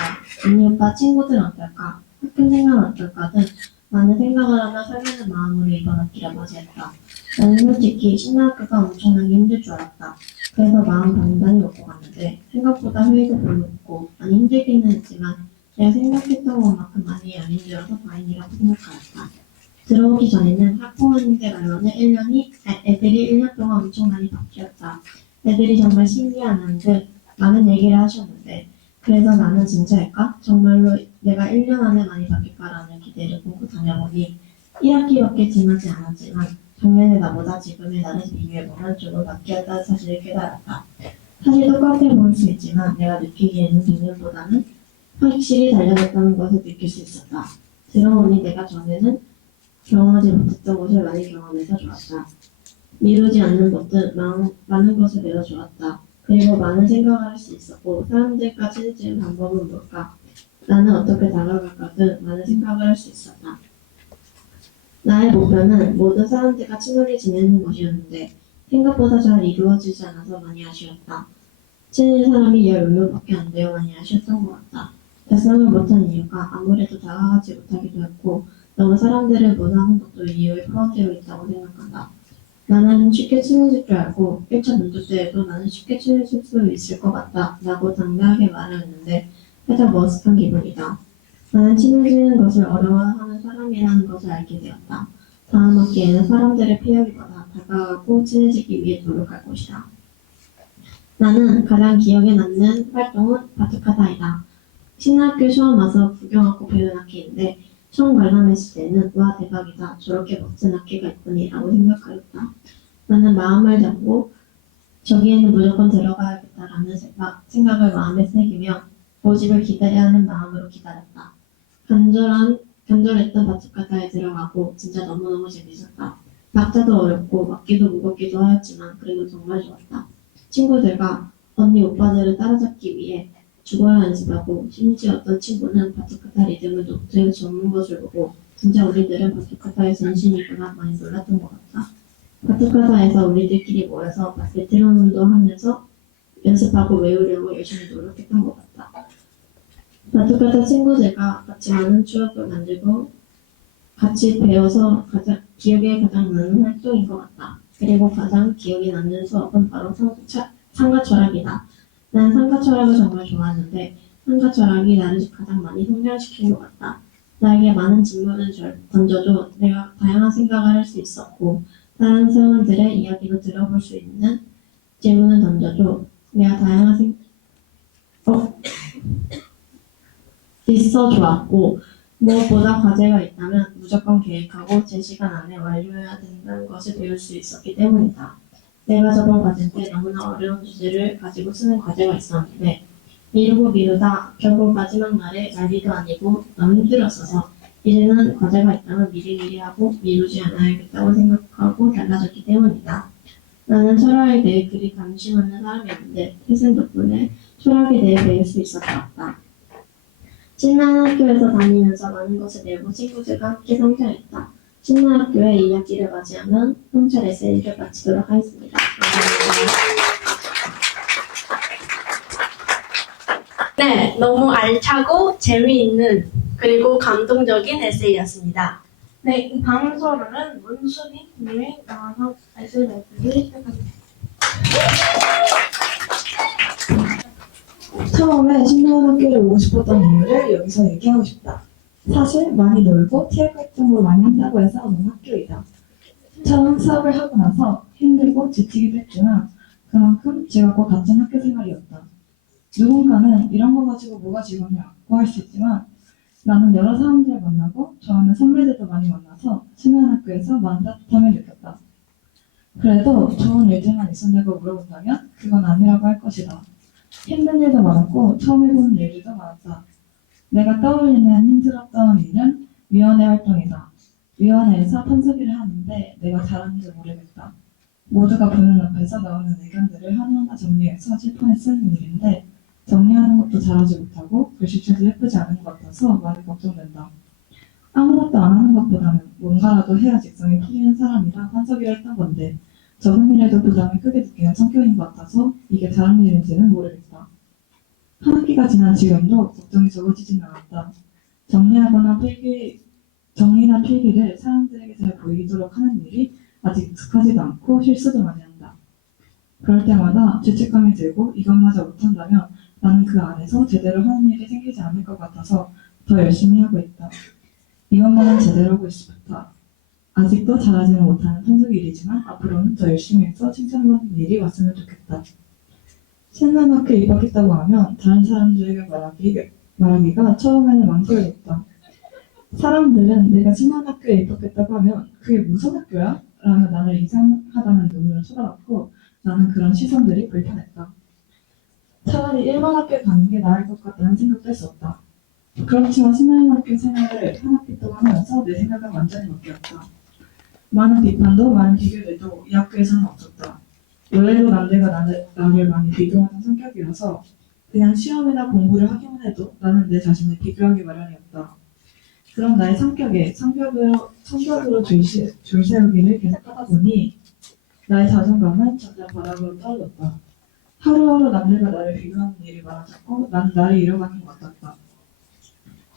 언니 오빠 친구들은 어떨까? 학교 생활은 어떨까 등 많은 생각을 하며 설레는 마음으로 이번 학기를 맞이했다. 나는 솔직히 신화학교가 엄청나게 힘들 줄 알았다. 그래서 마음 단단히 먹고 갔는데 생각보다 회의도 별로 없고 많이 힘들기는 했지만 내가 생각했던 것만큼 많이 안 힘들어서 다행이라고 생각하였다. 들어오기 전에는 학부모님들 말로는 애들이 1년 동안 엄청 많이 바뀌었다. 애들이 정말 신기한 듯 많은 얘기를 하셨는데 그래서 나는 진짜일까? 정말로 내가 1년 안에 많이 바뀔까라는 기대를 보고 다녀보니 1학기밖에 지나지 않았지만 작년의 나보다 지금의 나를 비교해보면 조금 바뀌었다는 사실을 깨달았다. 사실 똑같아 보일 수 있지만 내가 느끼기에는 2년보다는 확실히 달라졌다는 것을 느낄 수 있었다. 들어보니 내가 전에는 경험하지 못했던 것을 많이 경험해서 좋았다. 미루지 않는 것들 많은 것을 배워 좋았다. 그리고 많은 생각을 할 수 있었고 사람들과 친해지는 방법은 뭘까? 나는 어떻게 다가갈까 등 많은 생각을 할 수 있었다. 나의 목표는 모든 사람들과 친하게 지내는 것이었는데 생각보다 잘 이루어지지 않아서 많이 아쉬웠다. 친해진 사람이 10명밖에 안 되어 많이 아쉬웠던 것 같다. 결성을 못한 이유가 아무래도 다가가지 못하기도 했고 너무 사람들을 무사하는 것도 이유에 포함되어 있다고 생각한다. 나는 쉽게 친해질 줄 알고 1차 면접 때에도 나는 쉽게 친해질 수 있을 것 같다 라고 당당하게 말을 했는데 살짝 머쓱한 기분이다. 나는 친해지는 것을 어려워하는 사람이라는 것을 알게 되었다. 다음 학기에는 사람들을 피하기보다 다가가고 친해지기 위해 노력할 것이다. 나는 가장 기억에 남는 활동은 바투카다이다. 신학교 처음 와서 구경하고 배운 학기인데 처음 관람했을 때는 와 대박이다 저렇게 멋진 학기가 있구니 라고 생각하였다. 나는 마음을 잡고 저기에는 무조건 들어가야겠다라는 생각을 마음에 새기며 모집을 기다려야 하는 마음으로 기다렸다. 간절했던 바투카다에 들어가고 진짜 너무너무 재밌었다. 박자도 어렵고 막기도 무겁기도 하였지만 그래도 정말 좋았다. 친구들과 언니 오빠들을 따라잡기 위해 죽어야 연습하고 심지어 어떤 친구는 바투카타 리듬을 노트에 적는 것을 보고 진짜 우리들은 바투카타의 전신이구나 많이 놀랐던 것 같다. 바투카타에서 우리들끼리 모여서 바스켓트론도 하면서 연습하고 외우려고 열심히 노력했던 것 같다. 바투카타 친구들과 같이 많은 추억을 만들고 같이 배워서 기억에 가장 남는 활동인 것 같다. 그리고 가장 기억에 남는 수업은 바로 상가 철학이다. 난 상가 철학을 정말 좋아하는데 상가 철학이 나를 가장 많이 성장시킨 것 같다. 나에게 많은 질문을 던져도 내가 다양한 생각을 할 수 있었고 다른 사람들의 이야기도 들어볼 수 있는 질문을 던져도 내가 다양한 있어 좋았고 무엇보다 과제가 있다면 무조건 계획하고 제 시간 안에 완료해야 된다는 것을 배울 수 있었기 때문이다. 내가 저번 과제 때 너무나 어려운 주제를 가지고 쓰는 과제가 있었는데 미루고 미루다 결국 마지막 날에 난리도 아니고 너무 힘들었어서 이제는 과제가 있다면 미리미리 하고 미루지 않아야겠다고 생각하고 달라졌기 때문이다. 나는 철학에 대해 그리 관심 없는 사람이었는데 희생 덕분에 철학에 대해 배울 수 있었던 것 같다. 신나는 학교에서 다니면서 많은 것을 배우고 친구들과 함께 성장했다. 신나는 학교의 이야기를 맞이하면 성철 에세이를 마치도록 하겠습니다. 네, 너무 알차고 재미있는 그리고 감동적인 에세이였습니다. 네, 이 다음 소설은 문수빈 님이 나와서 말씀을 시작합니다. 처음에 신나는 학교를 오고 싶었던 이유를 여기서 얘기하고 싶다. 사실 많이 놀고 체육 활동을 많이 한다고 해서 오는 학교이다. 처음 수업을 하고 나서 힘들고 지치기도 했지만 그만큼 즐겁고 갇힌 학교 생활이었다. 누군가는 이런 거 가지고 뭐가 즐겁냐고 할 수 있지만 나는 여러 사람들을 만나고 좋아하는 선배들도 많이 만나서 신나는 학교에서 많은 따뜻함을 느꼈다. 그래도 좋은 일들만 있었냐고 물어본다면 그건 아니라고 할 것이다. 힘든 일도 많았고 처음 해보는 일들도 많았다. 내가 떠올리는 힘들었던 일은 위원회 활동이다. 위원회에서 판서기를 하는데 내가 잘하는지 모르겠다. 모두가 보는 앞에서 나오는 의견들을 하나하나 정리해서 칠판에 쓰는 일인데 정리하는 것도 잘하지 못하고 글씨체도 예쁘지 않은 것 같아서 많이 걱정된다. 아무것도 안 하는 것보다는 뭔가라도 해야 직성이 풀리는 사람이라 판서기를 했던 건데 적은 일에도 부담을 크게 느끼는 성격인 것 같아서 이게 잘하는 일인지는 모르겠다. 한 학기가 지난 지금도 걱정이 적어지진 않았다. 정리나 필기를 사람들에게 잘 보이도록 하는 일이 아직 익숙하지도 않고 실수도 많이 한다. 그럴 때마다 죄책감이 들고 이것마저 못한다면 나는 그 안에서 제대로 하는 일이 생기지 않을 것 같아서 더 열심히 하고 있다. 이것만은 제대로 하고 싶다. 아직도 잘하지는 못하는 판서기 일이지만 앞으로는 더 열심히 해서 칭찬받는 일이 왔으면 좋겠다. 신나는 학교에 입학했다고 하면 다른 사람들에게 말하기가 처음에는 망설여졌다. 사람들은 내가 신나는 학교에 입학했다고 하면 그게 무슨 학교야? 라며 나를 이상하다는 눈으로 쳐다봤고 나는 그런 시선들이 불편했다. 차라리 일반 학교에 가는 게 나을 것 같다는 생각도 했었다. 그렇지만 신나는 학교 생활을 한 학기 동안 하면서 내 생각은 완전히 바뀌었다. 많은 비판도 많은 비교들도 이 학교에서는 없었다. 원래도 남들과 나를 많이 비교하는 성격이라서 그냥 시험이나 공부를 하기만 해도 나는 내 자신을 비교하기 마련이었다. 그런 나의 성격으로 줄 세우기를 계속 하다 보니 나의 자존감은 점점 바닥으로 떨어졌다. 하루하루 남들과 나를 비교하는 일이 많아졌고 난 나를 잃어가는 것 같았다.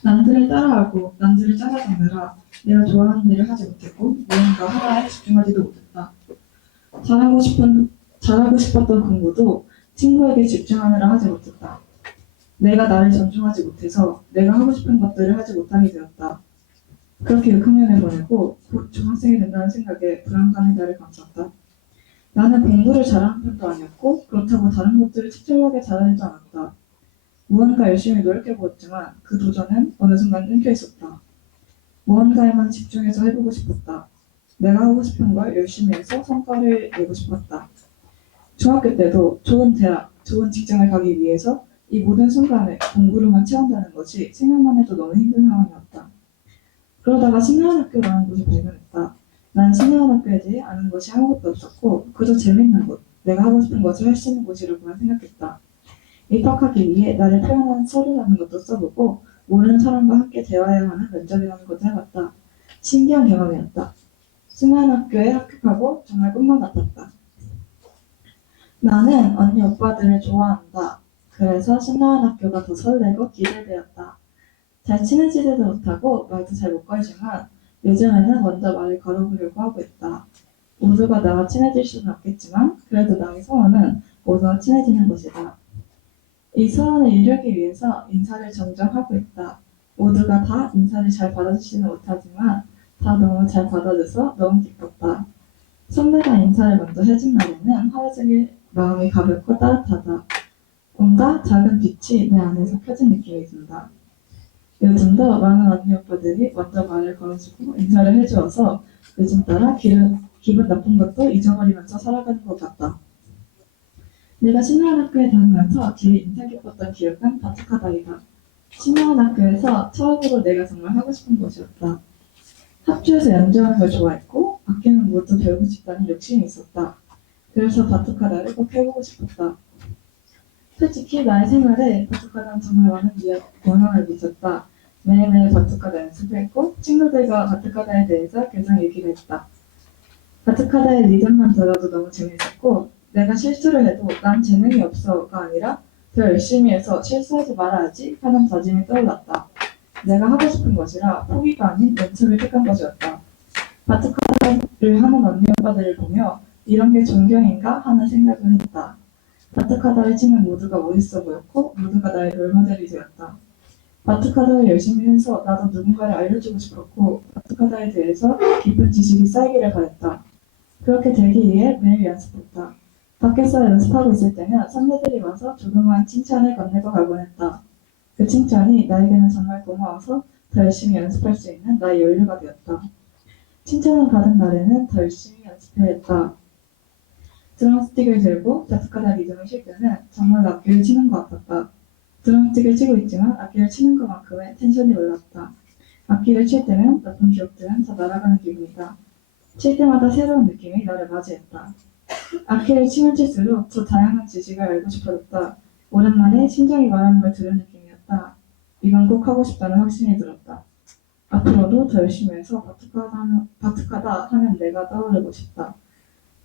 남들을 따라하고 남들을 따라잡느라 내가 좋아하는 일을 하지 못했고 무언가 하나에 집중하지도 못했다. 잘하고 싶었던 공부도 친구에게 집중하느라 하지 못했다. 내가 나를 존중하지 못해서 내가 하고 싶은 것들을 하지 못하게 되었다. 그렇게 6학년을 보내고 곧 중학생이 된다는 생각에 불안감이 나를 감쌌다. 나는 공부를 잘하는 편도 아니었고 그렇다고 다른 것들을 특별하게 잘하지도 않았다. 무언가 열심히 노력해보았지만 그 도전은 어느 순간 끊겨 있었다. 무언가에만 집중해서 해보고 싶었다. 내가 하고 싶은 걸 열심히 해서 성과를 내고 싶었다. 중학교 때도 좋은 대학, 좋은 직장을 가기 위해서 이 모든 순간을 공부로만 채운다는 것이 생각만 해도 너무 힘든 상황이었다. 그러다가 신나한학교라는 곳을 발견했다. 난 신나한학교에 대해 아는 것이 아무것도 없었고 그저 재밌는 곳, 내가 하고 싶은 것을 할 수 있는 곳이라고만 생각했다. 입학하기 위해 나를 표현하는 서류라는 것도 써보고 모르는 사람과 함께 대화해야 하는 면접이라는 것도 해봤다. 신기한 경험이었다. 신나한학교에 합격하고 정말 꿈만 같았다. 나는 언니 오빠들을 좋아한다. 그래서 신나한학교가 더 설레고 기대되었다. 잘 친해지지도 못하고 말도 잘 못 걸지만 요즘에는 먼저 말을 걸어보려고 하고 있다. 모두가 나와 친해질 수는 없겠지만 그래도 나의 소원은 모두와 친해지는 것이다. 이 소원을 이루기 위해서 인사를 종종 하고 있다. 모두가 다 인사를 잘 받아주지는 못하지만 다 너무 잘 받아줘서 너무 기뻤다. 선배가 인사를 먼저 해준 날에는 하루 종일 마음이 가볍고 따뜻하다. 뭔가 작은 빛이 내 안에서 켜진 느낌이 든다. 요즘도 많은 언니 오빠들이 먼저 말을 걸어주고 인사를 해주어서 요즘 따라 기분 나쁜 것도 잊어버리면서 살아가는 것 같다. 내가 신나한 학교에 다니면서 제일 인상 깊었던 기억은 바둑하다이다. 신나한 학교에서 처음으로 내가 정말 하고 싶은 것이었다. 합주해서 연주하는 걸 좋아했고 악기는 모두 배우고 싶다는 욕심이 있었다. 그래서 바둑하다를 꼭 해보고 싶었다. 솔직히 나의 생활에 바둑하다는 정말 많은 영향을 미쳤다. 매일매일 바둑하다 연습했고 친구들과 바둑하다에 대해서 계속 얘기를 했다. 바둑하다의 리듬만 들어도 너무 재밌었고 내가 실수를 해도 난 재능이 없어가 아니라 더 열심히 해서 실수하지 말아야지 하는 다짐이 떠올랐다. 내가 하고 싶은 것이라 포기가 아닌 연습을 택한 것이었다. 바둑하다를 하는 언니 오빠들을 보며 이런 게 존경인가 하는 생각을 했다. 바둑하다를 치는 모두가 멋있어 보였고 모두가 나의 롤모델이 되었다. 바둑하다를 열심히 해서 나도 누군가를 알려주고 싶었고 바둑하다에 대해서 깊은 지식이 쌓이기를 바랬다. 그렇게 되기 위해 매일 연습했다. 밖에서 연습하고 있을 때면 선배들이 와서 조그마한 칭찬을 건네고 가곤 했다. 그 칭찬이 나에게는 정말 고마워서 더 열심히 연습할 수 있는 나의 연료가 되었다. 칭찬을 받은 날에는 더 열심히 연습해야 했다. 드럼스틱을 들고 바둑하다 리듬을 칠 때는 정말 악기를 치는 것 같았다. 드럼스틱을 치고 있지만 악기를 치는 것만큼의 텐션이 올랐다. 악기를 칠 때면 나쁜 기억들은 다 날아가는 기분이다. 칠 때마다 새로운 느낌이 나를 맞이했다. 악기를 치면 칠수록 더 다양한 지식을 알고 싶어졌다. 오랜만에 심장이 말하는 걸 들은 느낌이었다. 이건 꼭 하고 싶다는 확신이 들었다. 앞으로도 더 열심히 해서 바둑하다 하면 내가 떠오르고 싶다.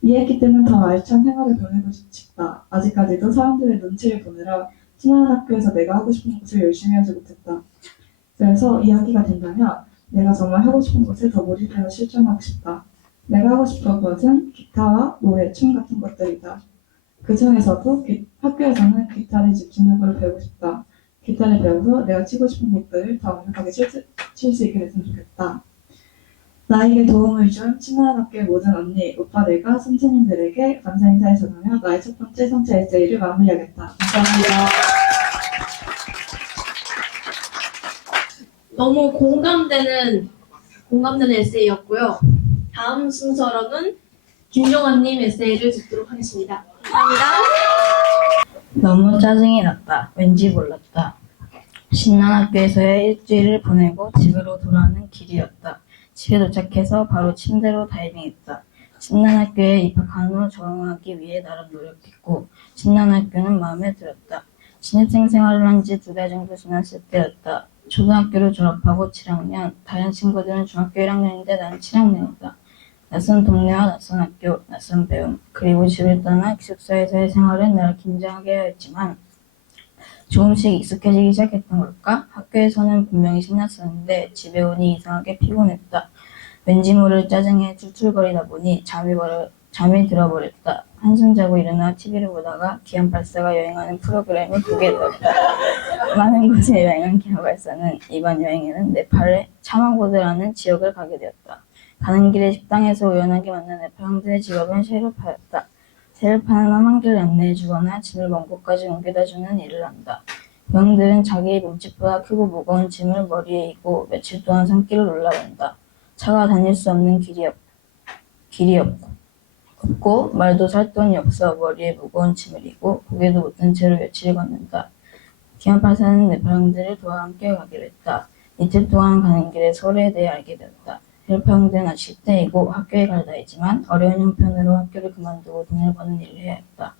이해했기 때는 더 알찬 생활을 보내고 싶다. 아직까지도 사람들의 눈치를 보느라 신나는 학교에서 내가 하고 싶은 것을 열심히 하지 못했다. 그래서 이야기가 된다면 내가 정말 하고 싶은 것을 더 몰입해서 실천하고 싶다. 내가 하고 싶은 것은 기타와 노래, 춤 같은 것들이다. 그 중에서도 학교에서는 기타를 집중적으로 배우고 싶다. 기타를 배워서 내가 치고 싶은 곡들을 더 완벽하게 칠 수 있게 됐으면 좋겠다. 나에게 도움을 준 친한 학교의 모든 언니, 오빠들과 선생님들에게 감사 인사를 전하며 나의 첫 번째 성취 에세이를 마무리하겠다. 감사합니다. 너무 공감되는 에세이였고요. 다음 순서로는 김종원님 에세이를 듣도록 하겠습니다. 감사합니다. 너무 짜증이 났다. 왠지 몰랐다. 신난 학교에서의 일주일을 보내고 집으로 돌아오는 길이었다. 집에 도착해서 바로 침대로 다이빙했다. 신난 학교에 입학한 후 적응하기 위해 나름 노력했고 신난 학교는 마음에 들었다. 신입생 생활을 한 지 2달 정도 지났을 때였다. 초등학교를 졸업하고 7학년, 다른 친구들은 중학교 1학년인데 나는 7학년이다. 낯선 동네와 낯선 학교, 낯선 배움, 그리고 집을 떠나 기숙사에서의 생활은 나를 긴장하게 하였지만 조금씩 익숙해지기 시작했던 걸까? 학교에서는 분명히 신났었는데 집에 오니 이상하게 피곤했다. 왠지 모를 짜증에 툴툴거리다 보니 잠이 들어버렸다. 한숨 자고 일어나 TV를 보다가 기안84가 여행하는 프로그램을 보게 되었다. 많은 곳에 여행한 기안84는 이번 여행에는 네팔의 차망고드라는 지역을 가게 되었다. 가는 길에 식당에서 우연하게 만난 네팔 형들의 직업은 셰르파였다. 셰르파는 험한 안내해주거나 짐을 먼 곳까지 옮겨다주는 일을 한다. 그 형들은 자기의 몸집보다 크고 무거운 짐을 머리에 이고 며칠 동안 산길을 올라간다. 차가 다닐 수 없는 길이 없고 말도 살 돈이 없어 머리에 무거운 짐을 이고 고개도 못 든 채로 며칠을 걷는다. 기안84는 네팔 형들을 도와 함께 가기로 했다. 이틀 동안 가는 길에 서로에 대해 알게 되었다. 셰르파 형들은 아직 10대이고 학교에 갈 나이지만 어려운 형편으로 학교를 그만두고 돈을 버는 일을 해야 했다.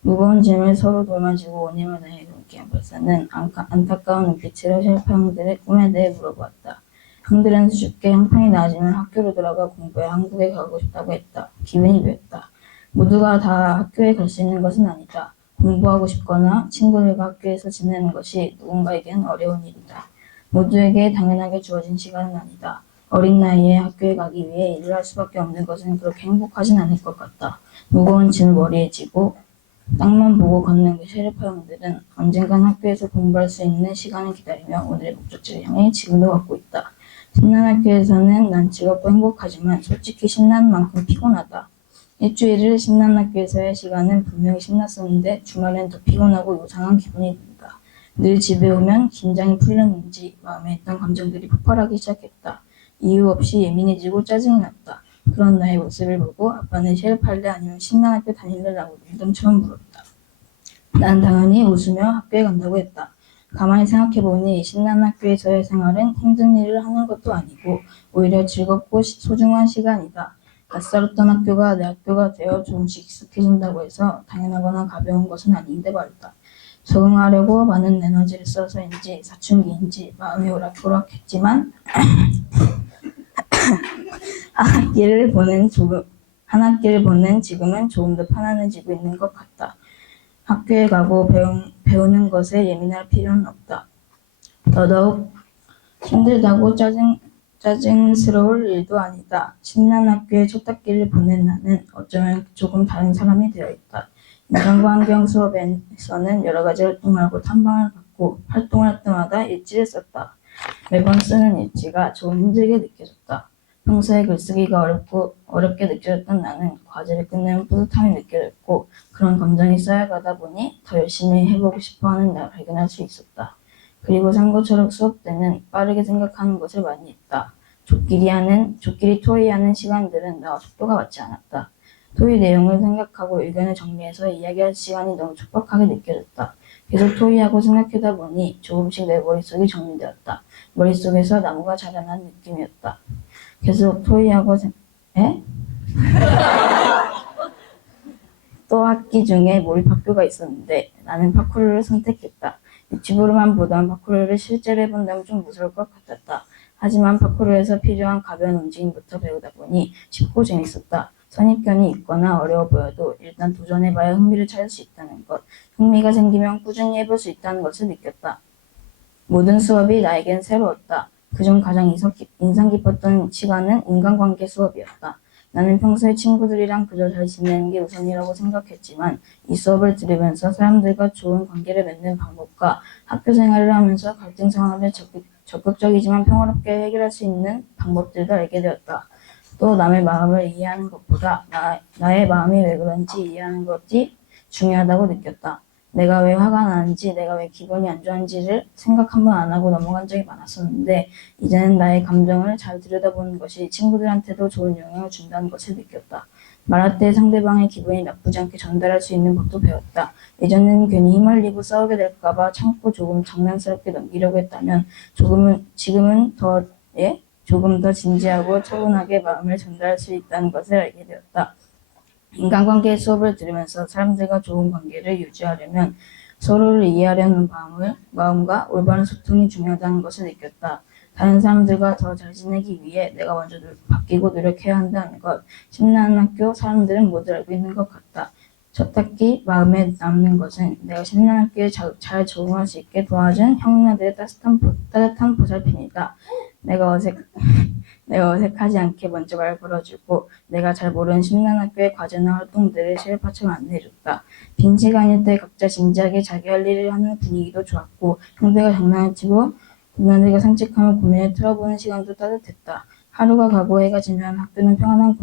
무거운 짐을 서로 돌만지고 원임을 다해온 기안84는 안타까운 눈빛으로 셰르파 형들의 꿈에 대해 물어보았다. 형들은 수줍게 형편이 나아지면 학교로 돌아가 공부해 한국에 가고 싶다고 했다. 기분이 묘했다. 모두가 다 학교에 갈 수 있는 것은 아니다. 공부하고 싶거나 친구들과 학교에서 지내는 것이 누군가에겐 어려운 일이다. 모두에게 당연하게 주어진 시간은 아니다. 어린 나이에 학교에 가기 위해 일을 할 수밖에 없는 것은 그렇게 행복하진 않을 것 같다. 무거운 짐을 머리에 지고 땅만 보고 걷는 그 셰르파 형들은 언젠간 학교에서 공부할 수 있는 시간을 기다리며 오늘의 목적지를 향해 지금도 걷고 있다. 신난 학교에서는 난 즐겁고 행복하지만 솔직히 신나는 만큼 피곤하다. 일주일을 신난 학교에서의 시간은 분명히 신났었는데 주말엔 더 피곤하고 요상한 기분이 든다. 늘 집에 오면 긴장이 풀렸는지 마음에 있던 감정들이 폭발하기 시작했다. 이유 없이 예민해지고 짜증이 났다. 그런 나의 모습을 보고 아빠는 셰르파일래 아니면 신난 학교 다닐래라고 농담처럼 물었다. 난 당연히 웃으며 학교에 간다고 했다. 가만히 생각해보니 신난 학교에서의 생활은 힘든 일을 하는 것도 아니고 오히려 즐겁고 소중한 시간이다. 낯설었던 학교가 내 학교가 되어 조금씩 익숙해진다고 해서 당연하거나 가벼운 것은 아닌데 말이다. 적응하려고 많은 에너지를 써서인지 사춘기인지 마음이 오락가락했지만 한 학기를 보낸 지금은 조금 더 편안해지고 있는 것 같다. 학교에 가고 배우는 것에 예민할 필요는 없다. 더더욱 힘들다고 짜증스러울 일도 아니다. 신난 학교에 첫 학기를 보낸 나는 어쩌면 조금 다른 사람이 되어 있다. 인간과 환경 수업에서는 여러 가지 활동을 하고 탐방을 갔고 활동할 때마다 일지를 썼다. 매번 쓰는 일지가 조금 힘들게 느껴졌다. 평소에 글쓰기가 어렵게 느껴졌던 나는 과제를 끝내면 뿌듯함이 느껴졌고 그런 감정이 쌓여가다 보니 더 열심히 해보고 싶어하는 나를 발견할 수 있었다. 그리고 상고처럼 수업 때는 빠르게 생각하는 것을 많이 했다. 족끼리 토의하는 시간들은 나와 속도가 맞지 않았다. 토의 내용을 생각하고 의견을 정리해서 이야기할 시간이 너무 촉박하게 느껴졌다. 계속 토의하고 생각하다 보니 조금씩 내 머릿속이 정리되었다. 머릿속에서 나무가 자라난 느낌이었다. 계속 토의하고 또 학기 중에 몰입학교가 있었는데 나는 파쿠르를 선택했다. 유튜브로만 보던 파쿠르를 실제로 해본다면 좀 무서울 것 같았다. 하지만 파쿠르에서 필요한 가벼운 움직임부터 배우다 보니 쉽고 재밌었다. 선입견이 있거나 어려워 보여도 일단 도전해봐야 흥미를 찾을 수 있다는 것, 흥미가 생기면 꾸준히 해볼 수 있다는 것을 느꼈다. 모든 수업이 나에겐 새로웠다. 그중 가장 인상 깊었던 시간은 인간관계 수업이었다. 나는 평소에 친구들이랑 그저 잘 지내는 게 우선이라고 생각했지만 이 수업을 들으면서 사람들과 좋은 관계를 맺는 방법과 학교 생활을 하면서 갈등 상황을 적극적이지만 평화롭게 해결할 수 있는 방법들도 알게 되었다. 또 남의 마음을 이해하는 것보다 나의 마음이 왜 그런지 이해하는 것이 중요하다고 느꼈다. 내가 왜 화가 나는지, 내가 왜 기분이 안 좋은지를 생각 한번 안 하고 넘어간 적이 많았었는데 이제는 나의 감정을 잘 들여다보는 것이 친구들한테도 좋은 영향을 준다는 것을 느꼈다. 말할 때 상대방의 기분이 나쁘지 않게 전달할 수 있는 법도 배웠다. 예전에는 괜히 휘말리고 싸우게 될까봐 참고 조금 장난스럽게 넘기려고 했다면 지금은 조금 더 진지하고 차분하게 마음을 전달할 수 있다는 것을 알게 되었다. 인간관계 수업을 들으면서 사람들과 좋은 관계를 유지하려면 서로를 이해하려는 마음과 올바른 소통이 중요하다는 것을 느꼈다. 다른 사람들과 더 잘 지내기 위해 내가 먼저 바뀌고 노력해야 한다는 것. 신나는 학교 사람들은 모두 알고 있는 것 같다. 첫 학기 마음에 남는 것은 내가 신난학교에 잘 적응할 수 있게 도와준 형 누나들의 따뜻한 보살핌이다. 내가 어색하지 않게 먼저 말 걸어주고 내가 잘 모르는 신난학교의 과제나 활동들을 실파처럼 안내해줬다. 빈 시간일 때 각자 진지하게 자기 할 일을 하는 분위기도 좋았고 형들과 장난을 치고 누나들과 산책하며 고민을 틀어보는 시간도 따뜻했다. 하루가 가고 해가 지면 학교는 평안한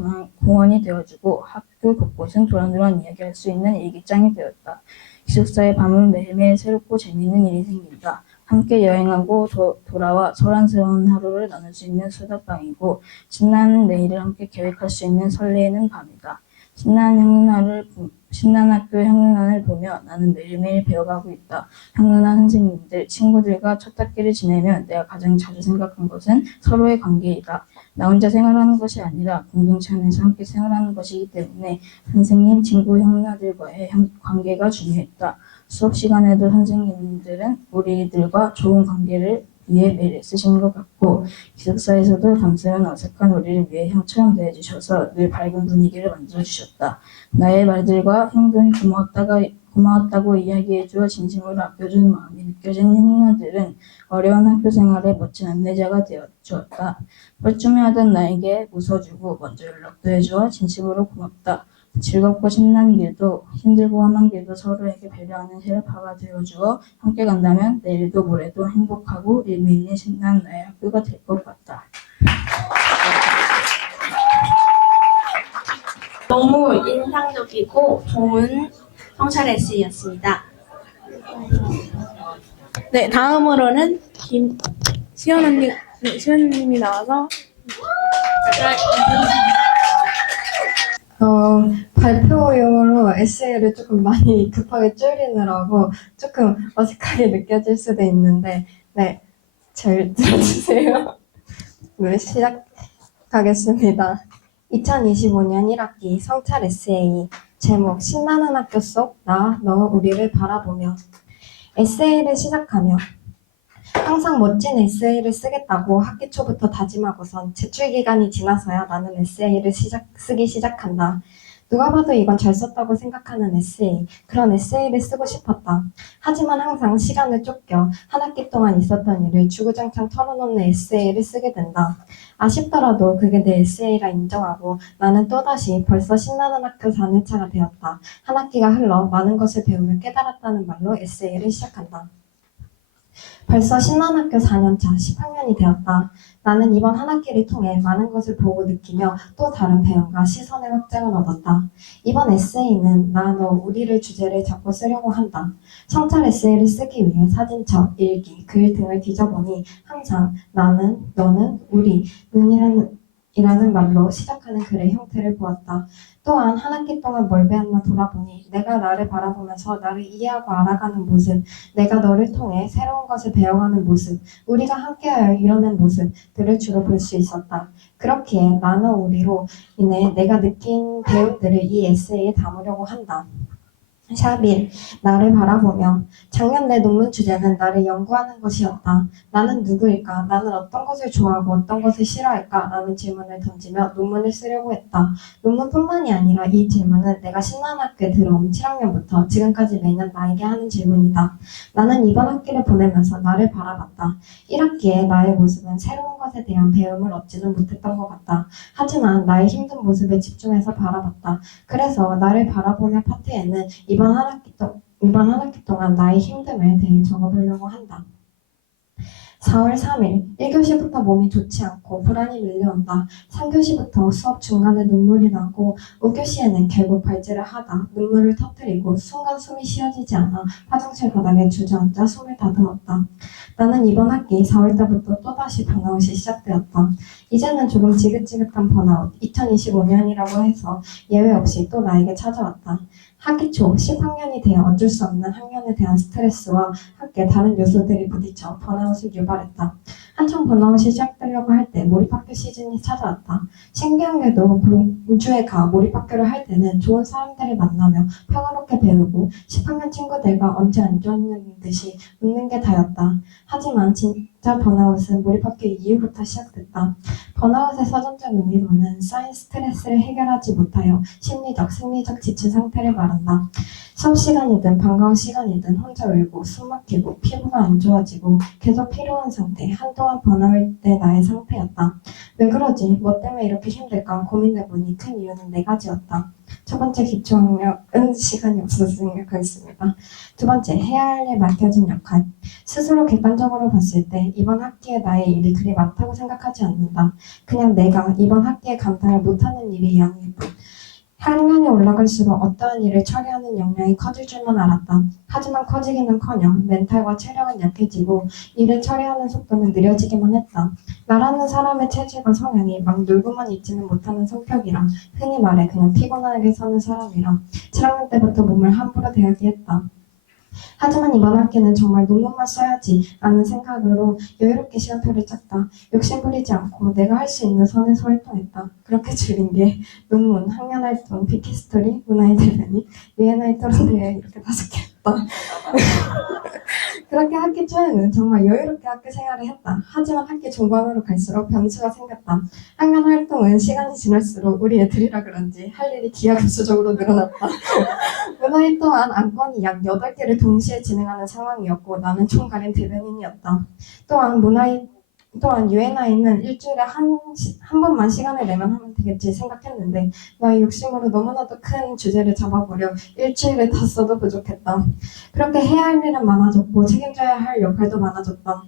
공원이 되어주고 학교 곳곳은 도란도란 이야기할 수 있는 일기장이 되었다. 기숙사의 밤은 매일매일 새롭고 재미있는 일이 생긴다. 함께 여행하고 돌아와 소란스러운 하루를 나눌 수 있는 수다방이고 신나는 내일을 함께 계획할 수 있는 설레이는 밤이다. 신나는 학교 형누나를 보며 나는 매일매일 배워가고 있다. 형누나 선생님들, 친구들과 첫 학기를 지내면 내가 가장 자주 생각한 것은 서로의 관계이다. 나 혼자 생활하는 것이 아니라 공동체 안에서 함께 생활하는 것이기 때문에 선생님, 친구, 형누나들과의 관계가 중요했다. 수업 시간에도 선생님들은 우리들과 좋은 관계를 위해 매일 애쓰시는 것 같고 기숙사에서도 밤새는 어색한 우리를 위해 형처럼 대해주셔서 늘 밝은 분위기를 만들어주셨다. 나의 말들과 행동이 고마웠다고 이야기해주어 진심으로 아껴주는 마음이 느껴지는 형누나들은 어려운 학교 생활에 멋진 안내자가 되어주었다. 뻘쭘해하던 나에게 웃어주고 먼저 연락도 해주어 진심으로 고맙다. 즐겁고 신난 길도 힘들고 험한 길도 서로에게 배려하는 셰르파가 되어주어 함께 간다면 내일도 모레도 행복하고 의미 있는 신나는 나의 학교가 될 것 같다. 너무 인상적이고 좋은 성찰 에세이였습니다. 네, 다음으로는 시연님이 나와서 발표용으로 에세이를 조금 많이 급하게 줄이느라고 조금 어색하게 느껴질 수도 있는데, 네, 잘 들어주세요. 네, 시작하겠습니다. 2025년 1학기 성찰 에세이 제목 신나는 학교 속 나, 너, 우리를 바라보며 에세이를 시작하며 항상 멋진 에세이를 쓰겠다고 학기 초부터 다짐하고선 제출 기간이 지나서야 나는 에세이를 쓰기 시작한다. 누가 봐도 이건 잘 썼다고 생각하는 에세이, 그런 에세이를 쓰고 싶었다. 하지만 항상 시간을 쫓겨 한 학기 동안 있었던 일을 주구장창 털어놓는 에세이를 쓰게 된다. 아쉽더라도 그게 내 에세이라 인정하고 나는 또다시 벌써 신나는 학교 4년차가 되었다. 한 학기가 흘러 많은 것을 배우며 깨달았다는 말로 에세이를 시작한다. 벌써 신난학교 4년차 10학년이 되었다. 나는 이번 한 학기를 통해 많은 것을 보고 느끼며 또 다른 배움과 시선의 확장을 얻었다. 이번 에세이는 나, 너, 우리를 주제를 잡고 쓰려고 한다. 성찰 에세이를 쓰기 위해 사진첩, 일기, 글 등을 뒤져보니 항상 나는, 너는, 우리, 이라는 말로 시작하는 글의 형태를 보았다. 또한 한 학기 동안 뭘 배웠나 돌아보니 내가 나를 바라보면서 나를 이해하고 알아가는 모습, 내가 너를 통해 새로운 것을 배워가는 모습, 우리가 함께하여 이뤄낸 모습들을 주로 볼 수 있었다. 그렇기에 나눠 우리로 인해 내가 느낀 배움들을 이 에세이에 담으려고 한다. 샵1. 나를 바라보며 작년 내 논문 주제는 나를 연구하는 것이었다. 나는 누구일까? 나는 어떤 것을 좋아하고 어떤 것을 싫어할까? 라는 질문을 던지며 논문을 쓰려고 했다. 논문뿐만이 아니라 이 질문은 내가 신난학교에 들어온 7학년부터 지금까지 매년 나에게 하는 질문이다. 나는 이번 학기를 보내면서 나를 바라봤다. 1학기에 나의 모습은 새로운 것에 대한 배움을 얻지는 못했던 것 같다. 하지만 나의 힘든 모습에 집중해서 바라봤다. 그래서 나를 바라보며 파트에는 이번 한 학기 동안 나의 힘듦에 대해 적어보려고 한다. 4월 3일 1교시부터 몸이 좋지 않고 불안이 밀려온다. 3교시부터 수업 중간에 눈물이 나고 5교시에는 결국 발제를 하다 눈물을 터뜨리고 순간 숨이 쉬어지지 않아 화장실 바닥에 주저앉아 숨을 다듬었다. 나는 이번 학기 4월 때부터 또다시 번아웃이 시작되었다. 이제는 조금 지긋지긋한 번아웃 2025년이라고 해서 예외 없이 또 나에게 찾아왔다. 학기 초 10학년이 되어 어쩔 수 없는 학년에 대한 스트레스와 함께 다른 요소들이 부딪혀 번아웃을 유발했다. 한창 번아웃이 시작되려고 할 때 몰입학교 시즌이 찾아왔다. 신기한 게도 공주에 가 몰입학교를 할 때는 좋은 사람들을 만나며 평화롭게 배우고 10학년 친구들과 언제 안 좋았는 듯이 웃는 게 다였다. 하지만 진짜 번아웃은 몰입학교 이후부터 시작됐다. 번아웃의 사전적 의미로는 쌓인 스트레스를 해결하지 못하여 심리적, 생리적 지친 상태를 말한다. 수업 시간이든 반가운 시간이든 혼자 울고 숨 막히고 피부가 안 좋아지고 계속 피로한 상태, 한동안 번아웃 때 나의 상태였다. 왜 그러지? 뭐 때문에 이렇게 힘들까 고민해보니 큰 이유는 네 가지였다. 첫 번째, 기초학력은 시간이 없어서 생각하겠습니다. 두 번째, 해야 할 일 맡겨진 역할. 스스로 객관적으로 봤을 때 이번 학기에 나의 일이 그리 많다고 생각하지 않는다. 그냥 내가 이번 학기에 감당을 못하는 일이 양일 뿐. 학년이 올라갈수록 어떠한 일을 처리하는 역량이 커질 줄만 알았다. 하지만 커지기는커녕 멘탈과 체력은 약해지고 일을 처리하는 속도는 느려지기만 했다. 나라는 사람의 체질과 성향이 막 놀고만 있지는 못하는 성격이라 흔히 말해 그냥 피곤하게 사는 사람이라 7학년 때부터 몸을 함부로 대하게 했다. 하지만 이번 학기는 정말 논문만 써야지 라는 생각으로 여유롭게 시간표를 짰다. 욕심부리지 않고 내가 할 수 있는 선에서 활동했다. 그렇게 줄인 게 논문, 학년활동, 비키스토리, 문화의 대변인, 유엔아이 토론대회 이렇게 5개 했다. 그렇게 학기 초에는 정말 여유롭게 학교 생활을 했다. 하지만 학기 중반으로 갈수록 변수가 생겼다. 학년 활동은 시간이 지날수록 우리 애들이라 그런지 할 일이 기하급수적으로 늘어났다. 문화일 또한 안건이 약 8개를 동시에 진행하는 상황이었고 나는 총괄인 대변인이었다. 또한 UNI는 일주일에 한 번만 시간을 내면 하면 되겠지 생각했는데 나의 욕심으로 너무나도 큰 주제를 잡아버려 일주일에 다 써도 부족했다. 그렇게 해야 할 일은 많아졌고 책임져야 할 역할도 많아졌다.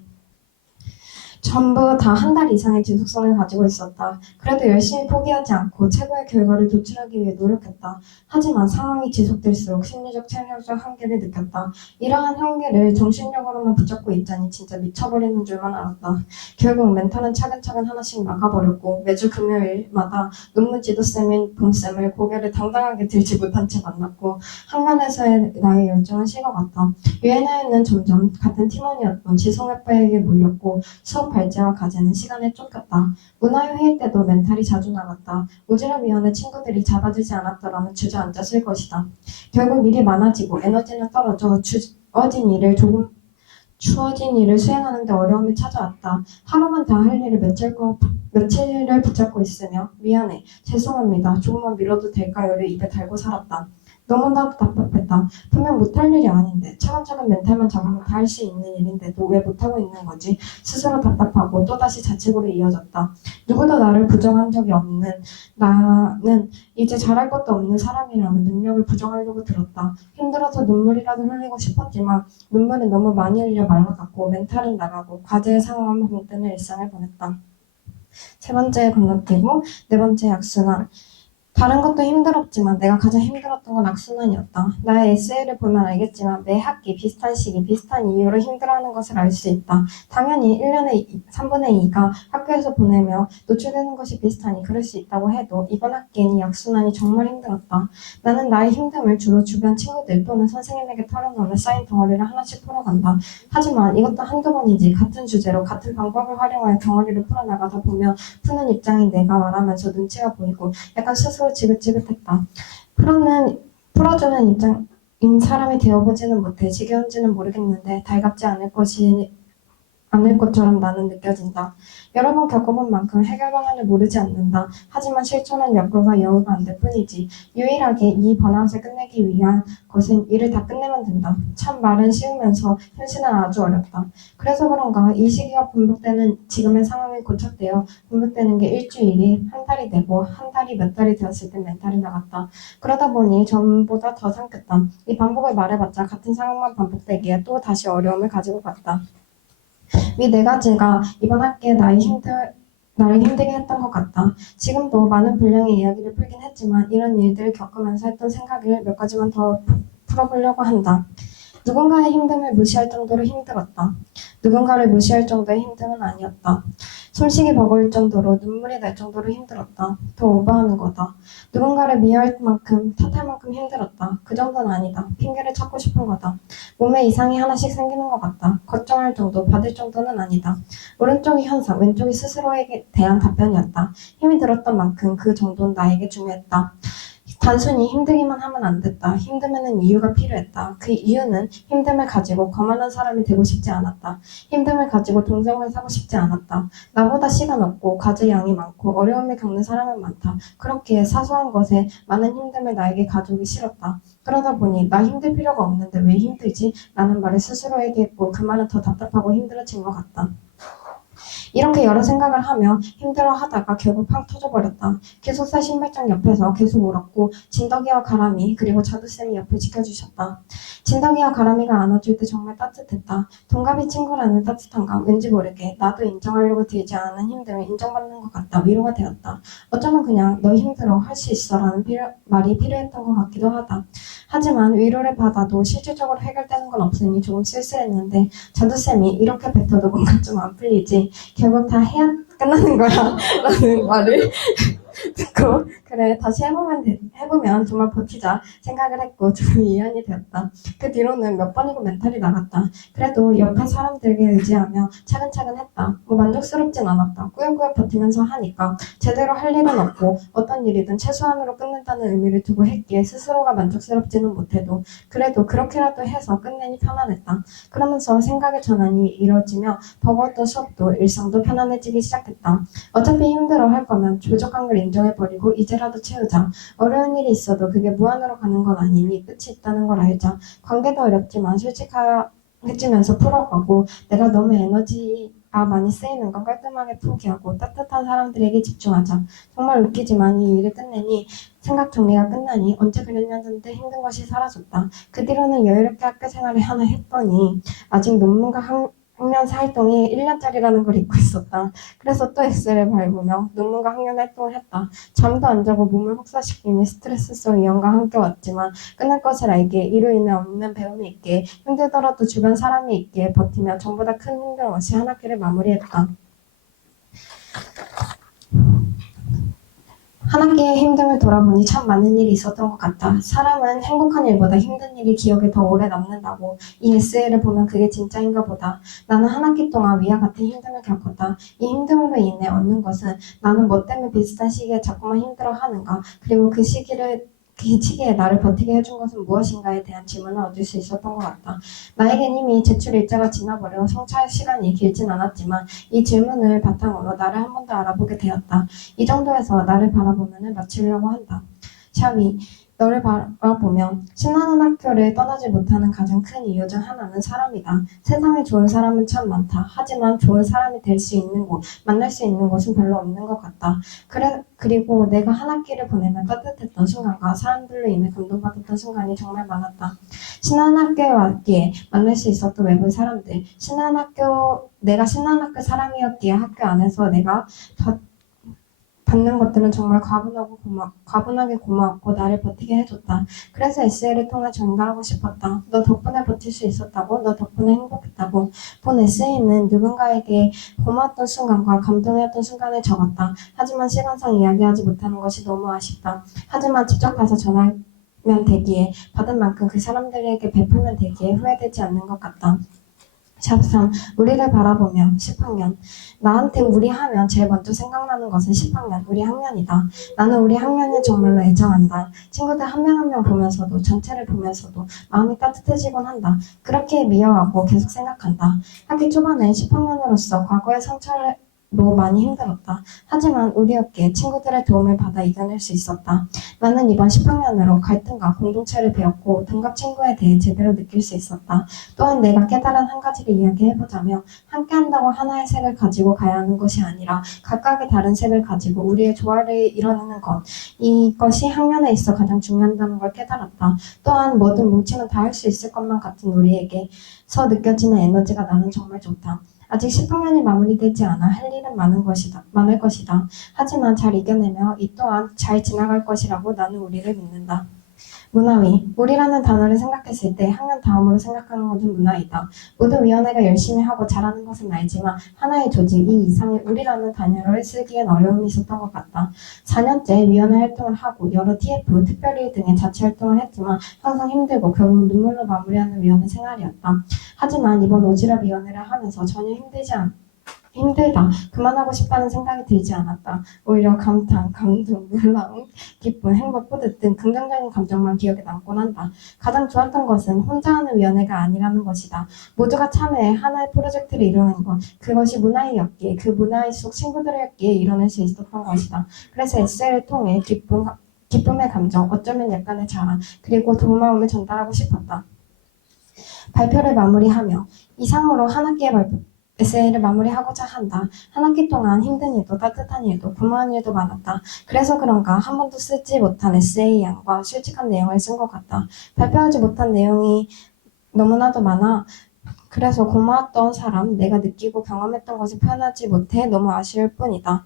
전부 다 한 달 이상의 지속성을 가지고 있었다. 그래도 열심히 포기하지 않고 최고의 결과를 도출하기 위해 노력했다. 하지만 상황이 지속될수록 심리적, 체력적 한계를 느꼈다. 이러한 한계를 정신력으로만 붙잡고 있자니 진짜 미쳐버리는 줄만 알았다. 결국 멘탈은 차근차근 하나씩 막아버렸고 매주 금요일마다 논문 지도쌤인 봄쌤을 고개를 당당하게 들지 못한 채 만났고 학년에서의 나의 열정은 식어갔다. 유엔아에는 점점 같은 팀원이었던 지성아빠에게 몰렸고 수업 발제와 과제는 시간에 쫓겼다. 문화회의 때도 멘탈이 자주 나갔다. 오지랖위원회 친구들이 잡아주지 않았더라면 주저앉았을 것이다. 결국 일이 많아지고 에너지는 떨어져 주어진 일을 수행하는 데 어려움이 찾아왔다. 하루만 다 할 일을 며칠을 붙잡고 있으며 미안해, 죄송합니다, 조금만 미뤄도 될까요를 입에 달고 살았다. 너무나도 답답했다. 분명 못할 일이 아닌데 차근차근 멘탈만 잡으면 다 할 수 있는 일인데도 왜 못하고 있는 거지? 스스로 답답하고 또다시 자책으로 이어졌다. 누구도 나를 부정한 적이 없는 나는 이제 잘할 것도 없는 사람이라면 능력을 부정하려고 들었다. 힘들어서 눈물이라도 흘리고 싶었지만 눈물은 너무 많이 흘려 말라갔고 멘탈은 나가고 과제의 상황은 붕뜨는 일상을 보냈다. 세 번째 건너뛰고 네 번째 악순환. 다른 것도 힘들었지만 내가 가장 힘들었던 건 악순환이었다. 나의 에세이를 보면 알겠지만 매 학기 비슷한 시기, 비슷한 이유로 힘들어하는 것을 알 수 있다. 당연히 1년에 3분의 2가 학교에서 보내며 노출되는 것이 비슷하니 그럴 수 있다고 해도 이번 학기엔 이 악순환이 정말 힘들었다. 나는 나의 힘듦을 주로 주변 친구들 또는 선생님에게 털어놓으며 쌓인 덩어리를 하나씩 풀어간다. 하지만 이것도 한두 번이지 같은 주제로 같은 방법을 활용하여 덩어리를 풀어나가다 보면 푸는 입장인 내가 말하면서 눈치가 보이고 약간 스스로 지긋지긋했다. 풀어주는 입장인 사람이 되어보지는 못해 지겨운지는 모르겠는데 달갑지 않을 것처럼 나는 느껴진다. 여러 번 겪어본 만큼 해결 방안을 모르지 않는다. 하지만 실천한 여건과 여유가 안 될 뿐이지. 유일하게 이 번아웃을 끝내기 위한 것은 일을 다 끝내면 된다. 참 말은 쉬우면서 현실은 아주 어렵다. 그래서 그런가 이 시기가 반복되는 지금의 상황이 고착되어 반복되는 게 일주일이 한 달이 되고 한 달이 몇 달이 되었을 때 멘탈이 나갔다. 그러다 보니 전보다 더 삼켰다. 이 반복을 말해봤자 같은 상황만 반복되기에 또 다시 어려움을 가지고 갔다. 이 네 가지가 이번 학기에 나를 힘들게 했던 것 같다. 지금도 많은 분량의 이야기를 풀긴 했지만 이런 일들을 겪으면서 했던 생각을 몇 가지만 더 풀어보려고 한다. 누군가의 힘듦을 무시할 정도로 힘들었다. 누군가를 무시할 정도의 힘듦은 아니었다. 숨쉬기 버거울 정도로 눈물이 날 정도로 힘들었다. 더 오버하는 거다. 누군가를 미워할 만큼 탓할 만큼 힘들었다. 그 정도는 아니다. 핑계를 찾고 싶은 거다. 몸에 이상이 하나씩 생기는 것 같다. 걱정할 정도, 받을 정도는 아니다. 오른쪽이 현상, 왼쪽이 스스로에게 대한 답변이었다. 힘이 들었던 만큼 그 정도는 나에게 중요했다. 단순히 힘들기만 하면 안 됐다. 힘듦에는 이유가 필요했다. 그 이유는 힘듦을 가지고 거만한 사람이 되고 싶지 않았다. 힘듦을 가지고 동정을 사고 싶지 않았다. 나보다 시간 없고 과제 양이 많고 어려움을 겪는 사람은 많다. 그렇기에 사소한 것에 많은 힘듦을 나에게 가져오기 싫었다. 그러다 보니 나 힘들 필요가 없는데 왜 힘들지? 라는 말을 스스로에게 했고 그 말은 더 답답하고 힘들어진 것 같다. 이렇게 여러 생각을 하며 힘들어하다가 결국 팡 터져버렸다. 기숙사 신발장 옆에서 계속 울었고 진덕이와 가람이 그리고 자두쌤이 옆을 지켜주셨다. 진덕이와 가람이가 안아줄 때 정말 따뜻했다. 동갑이 친구라는 따뜻함과 왠지 모르게 나도 인정하려고 들지 않은 힘듦을 인정받는 것 같다. 위로가 되었다. 어쩌면 그냥 너 힘들어 할 수 있어 라는 말이 필요했던 것 같기도 하다. 하지만 위로를 받아도 실질적으로 해결되는 건 없으니 조금 쓸쓸했는데 자두쌤이 이렇게 뱉어도 뭔가 좀 안 풀리지. 결국 다 해야 끝나는 거야 라는 말을 듣고 그래 다시 해보면 정말 버티자 생각을 했고 좀 위안이 되었다. 그 뒤로는 몇 번이고 멘탈이 나갔다. 그래도 옆에 사람들에게 의지하며 차근차근 했다. 뭐 만족스럽진 않았다. 꾸역꾸역 버티면서 하니까 제대로 할 일은 없고 어떤 일이든 최소한으로 끝낸다는 의미를 두고 했기에 스스로가 만족스럽지는 못해도 그래도 그렇게라도 해서 끝내니 편안했다. 그러면서 생각의 전환이 이뤄지며 버거웠던 수업도 일상도 편안해지기 시작했다. 어차피 힘들어 할 거면 부족한 걸 인정해버리고 이제라도 채우자. 어려운 일이 있어도 그게 무한으로 가는 건 아니니 끝이 있다는 걸 알자. 관계도 어렵지만 솔직해지면서 풀어가고 내가 너무 에너지가 많이 쓰이는 건 깔끔하게 포기하고 따뜻한 사람들에게 집중하자. 정말 웃기지만 이 일을 끝내니 생각 정리가 끝나니 언제 그랬냐는데 힘든 것이 사라졌다. 그 뒤로는 여유롭게 학교 생활을 하나 했더니 아직 논문과 학년 활동이 1년짜리라는 걸 잊고 있었다. 그래서 또 엑셀을 밟으며 논문과 학년 활동을 했다. 잠도 안 자고 몸을 혹사시키니 스트레스성 이완과 함께 왔지만 끝날 것을 알기에 이로 인해 없는 배움이 있기에 힘들더라도 주변 사람이 있기에 버티며 전보다 큰 힘듦 없이 한 학기를 마무리했다. 한 학기의 힘듦을 돌아보니 참 많은 일이 있었던 것 같다. 사람은 행복한 일보다 힘든 일이 기억에 더 오래 남는다고. 이 에세이를 보면 그게 진짜인가 보다. 나는 한 학기 동안 위와 같은 힘듦을 겪었다. 이 힘듦으로 인해 얻는 것은 나는 뭐 때문에 비슷한 시기에 자꾸만 힘들어하는가 그리고 그 시기에 나를 버티게 해준 것은 무엇인가에 대한 질문을 얻을 수 있었던 것 같다. 나에겐 이미 제출 일자가 지나버려 성찰 시간이 길진 않았지만 이 질문을 바탕으로 나를 한 번 더 알아보게 되었다. 이 정도에서 나를 바라보면을 마치려고 한다. 샤위, 너를 바라보면 신나는 학교를 떠나지 못하는 가장 큰 이유 중 하나는 사람이다. 세상에 좋은 사람은 참 많다. 하지만 좋은 사람이 될 수 있는 곳, 만날 수 있는 곳은 별로 없는 것 같다. 그리고 내가 한 학기를 보내며 따뜻했던 순간과 사람들로 인해 감동받았던 순간이 정말 많았다. 신나는 학교에 왔기에 만날 수 있었던 외부 사람들, 내가 신나는 학교 사람이었기에 학교 안에서 내가 받는 것들은 정말 과분하게 고마웠고 나를 버티게 해줬다. 그래서 에세이를 통해 전달하고 싶었다. 너 덕분에 버틸 수 있었다고, 너 덕분에 행복했다고. 본 에세이는 누군가에게 고마웠던 순간과 감동이었던 순간을 적었다. 하지만 시간상 이야기하지 못하는 것이 너무 아쉽다. 하지만 직접 가서 전하면 되기에 받은 만큼 그 사람들에게 베풀면 되기에 후회되지 않는 것 같다. 샵3. 우리를 바라보며 10학년. 나한테 우리 하면 제일 먼저 생각나는 것은 10학년, 우리 학년이다. 나는 우리 학년을 정말로 애정한다. 친구들 한 명 한 명 보면서도 전체를 보면서도 마음이 따뜻해지곤 한다. 그렇게 미워하고 계속 생각한다. 학기 초반에 10학년으로서 과거의 상처로 많이 힘들었다. 하지만 우리였기에 친구들의 도움을 받아 이겨낼 수 있었다. 나는 이번 10학년으로 갈등과 공동체를 배웠고 동갑 친구에 대해 제대로 느낄 수 있었다. 또한 내가 깨달은 한 가지를 이야기해보자면 함께한다고 하나의 색을 가지고 가야 하는 것이 아니라 각각의 다른 색을 가지고 우리의 조화를 이뤄내는 것. 이것이 학년에 있어 가장 중요하다는 걸 깨달았다. 또한 뭐든 뭉치면 다 할 수 있을 것만 같은 우리에게서 느껴지는 에너지가 나는 정말 좋다. 아직 10학년이 마무리되지 않아 할 일은 많을 것이다. 하지만 잘 이겨내며 이 또한 잘 지나갈 것이라고 나는 우리를 믿는다. 문화위. 우리라는 단어를 생각했을 때 학년 다음으로 생각하는 것은 문화위다. 모든 위원회가 열심히 하고 잘하는 것은 알지만 하나의 조직, 이 이상의 우리라는 단어를 쓰기엔 어려움이 있었던 것 같다. 4년째 위원회 활동을 하고 여러 TF, 특별일 등의 자치 활동을 했지만 항상 힘들고 결국 눈물로 마무리하는 위원회 생활이었다. 하지만 이번 오지랖 위원회를 하면서 전혀 힘들다, 그만하고 싶다는 생각이 들지 않았다. 오히려 감탄, 감동, 놀라움, 기쁨, 행복, 뿌듯 등 긍정적인 감정만 기억에 남곤 한다. 가장 좋았던 것은 혼자 하는 위원회가 아니라는 것이다. 모두가 참여해 하나의 프로젝트를 이루는 것, 그것이 문화이었기에 그 문화이 속 친구들이었기에 이뤄낼 수 있었던 것이다. 그래서 SL을 통해 기쁨의 감정, 어쩌면 약간의 자랑, 그리고 고마움을 전달하고 싶었다. 발표를 마무리하며 이상으로 한 학기의 에세이를 마무리하고자 한다. 한 학기 동안 힘든 일도 따뜻한 일도 고마운 일도 많았다. 그래서 그런가 한 번도 쓰지 못한 에세이 양과 솔직한 내용을 쓴 것 같다. 발표하지 못한 내용이 너무나도 많아. 그래서 고마웠던 사람, 내가 느끼고 경험했던 것을 표현하지 못해 너무 아쉬울 뿐이다.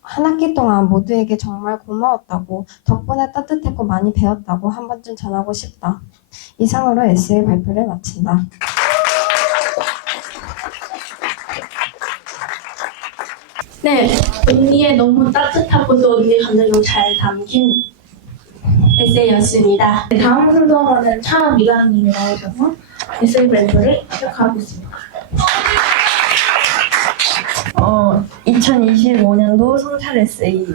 한 학기 동안 모두에게 정말 고마웠다고, 덕분에 따뜻했고 많이 배웠다고 한 번쯤 전하고 싶다. 이상으로 에세이 발표를 마친다. 네, 언니의 너무 따뜻하고 또 언니의 감정이 너무 잘 담긴 에세이였습니다. 네, 다음 순서는 차미강님이 나오셔서 에세이 발표를 시작하겠습니다. 2025년도 성찰 에세이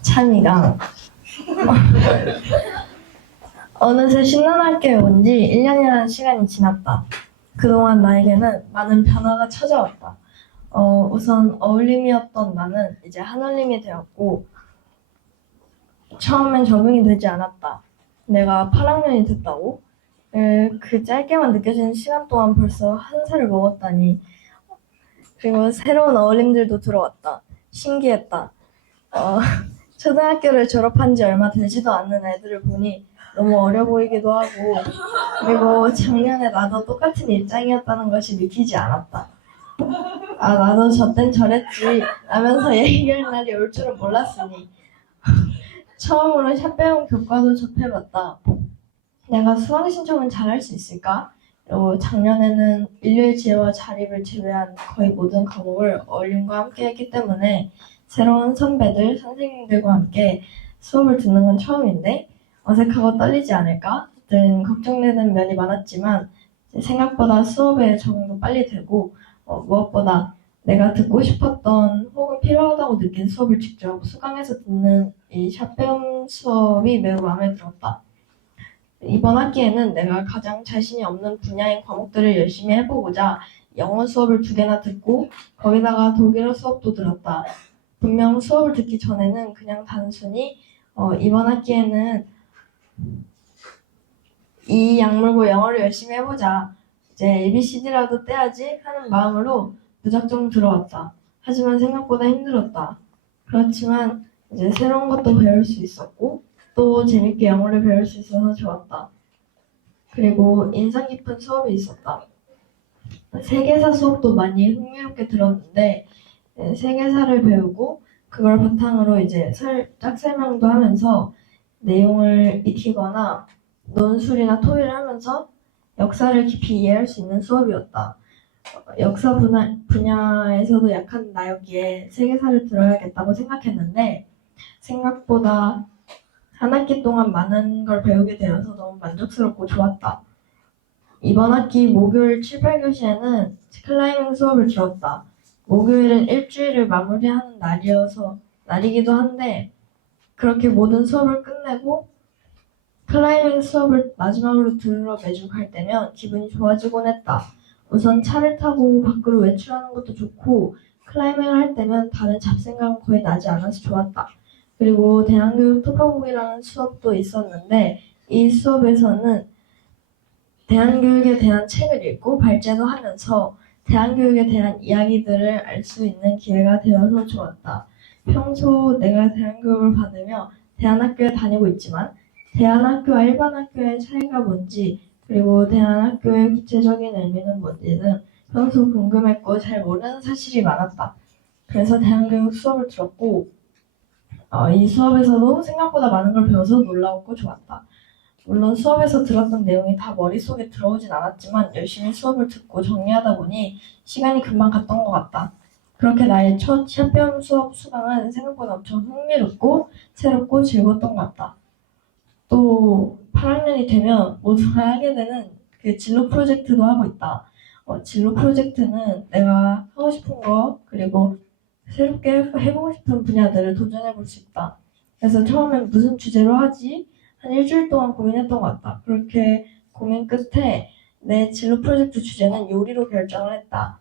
찬이강. 어느새 신난학교에 온 지 1년이라는 시간이 지났다. 그동안 나에게는 많은 변화가 찾아왔다. 우선 어울림이었던 나는 이제 한올림이 되었고, 처음엔 적응이 되지 않았다. 내가 8학년이 됐다고? 그 짧게만 느껴지는 시간 동안 벌써 한 살을 먹었다니. 그리고 새로운 어울림들도 들어왔다. 신기했다. 초등학교를 졸업한 지 얼마 되지도 않는 애들을 보니 너무 어려 보이기도 하고, 그리고 작년에 나도 똑같은 입장이었다는 것이 믿기지 않았다. 아, 나도 저땐 저랬지 라면서 얘기할 날이 올 줄은 몰랐으니. 처음으로 샵배움 교과도 접해봤다. 내가 수강 신청은 잘할 수 있을까? 그리고 작년에는 일요일 지혜와 자립을 제외한 거의 모든 과목을 어울림과 함께 했기 때문에 새로운 선배들, 선생님들과 함께 수업을 듣는 건 처음인데 어색하고 떨리지 않을까 등 걱정되는 면이 많았지만 생각보다 수업에 적응도 빨리 되고 무엇보다 내가 듣고 싶었던 혹은 필요하다고 느낀 수업을 직접 수강해서 듣는 이 샵배움 수업이 매우 마음에 들었다. 이번 학기에는 내가 가장 자신이 없는 분야인 과목들을 열심히 해보고자 영어 수업을 2개나 듣고 거기다가 독일어 수업도 들었다. 분명 수업을 듣기 전에는 그냥 단순히 이번 학기에는 이 약물고 영어를 열심히 해보자, 이제 ABCD라도 떼야지 하는 마음으로 무작정 들어왔다. 하지만 생각보다 힘들었다. 그렇지만 이제 새로운 것도 배울 수 있었고 또 재밌게 영어를 배울 수 있어서 좋았다. 그리고 인상 깊은 수업이 있었다. 세계사 수업도 많이 흥미롭게 들었는데 세계사를 배우고 그걸 바탕으로 이제 짝 설명도 하면서 내용을 익히거나 논술이나 토의를 하면서 역사를 깊이 이해할 수 있는 수업이었다. 역사 분야에서도 약한 나였기에 세계사를 들어야겠다고 생각했는데 생각보다 한 학기 동안 많은 걸 배우게 되어서 너무 만족스럽고 좋았다. 이번 학기 목요일 7, 8교시에는 클라이밍 수업을 들었다. 목요일은 일주일을 마무리하는 날이기도 한데 그렇게 모든 수업을 끝내고 클라이밍 수업을 마지막으로 들으러 매주 갈 때면 기분이 좋아지곤 했다. 우선 차를 타고 밖으로 외출하는 것도 좋고 클라이밍을 할 때면 다른 잡생각은 거의 나지 않아서 좋았다. 그리고 대한교육 토파보기라는 수업도 있었는데 이 수업에서는 대한교육에 대한 책을 읽고 발제도 하면서 대한교육에 대한 이야기들을 알 수 있는 기회가 되어서 좋았다. 평소 내가 대한교육을 받으며 대한학교에 다니고 있지만 대한학교와 일반 학교의 차이가 뭔지 그리고 대한학교의 구체적인 의미는 뭔지 등 평소 궁금했고 잘 모르는 사실이 많았다. 그래서 대한교육 수업을 들었고 이 수업에서도 생각보다 많은 걸 배워서 놀라웠고 좋았다. 물론 수업에서 들었던 내용이 다 머릿속에 들어오진 않았지만 열심히 수업을 듣고 정리하다 보니 시간이 금방 갔던 것 같다. 그렇게 나의 첫 시험 수업 수강은 생각보다 엄청 흥미롭고 새롭고 즐거웠던 것 같다. 또 8학년이 되면 모두가 하게 되는 그 진로 프로젝트도 하고 있다. 진로 프로젝트는 내가 하고 싶은 거 그리고 새롭게 해보고 싶은 분야들을 도전해볼 수 있다. 그래서 처음엔 무슨 주제로 하지? 한 일주일 동안 고민했던 것 같다. 그렇게 고민 끝에 내 진로 프로젝트 주제는 요리로 결정을 했다.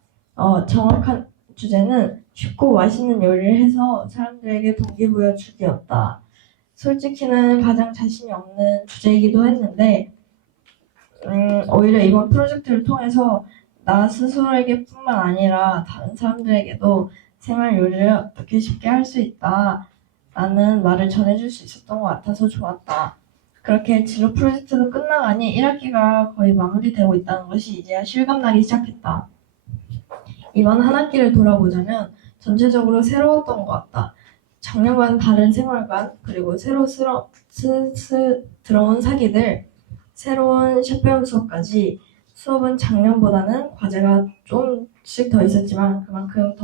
정확한 주제는 쉽고 맛있는 요리를 해서 사람들에게 동기부여 주기였다. 솔직히는 가장 자신이 없는 주제이기도 했는데 오히려 이번 프로젝트를 통해서 나 스스로에게 뿐만 아니라 다른 사람들에게도 생활 요리를 어떻게 쉽게 할 수 있다 라는 말을 전해줄 수 있었던 것 같아서 좋았다. 그렇게 진로 프로젝트도 끝나가니 1학기가 거의 마무리되고 있다는 것이 이제야 실감나기 시작했다. 이번 한 학기를 돌아보자면 전체적으로 새로웠던 것 같다. 작년과는 다른 생활관, 그리고 새로 들어온 사기들, 새로운 셰프형 수업까지 수업은 작년보다는 과제가 좀씩 더 있었지만 그만큼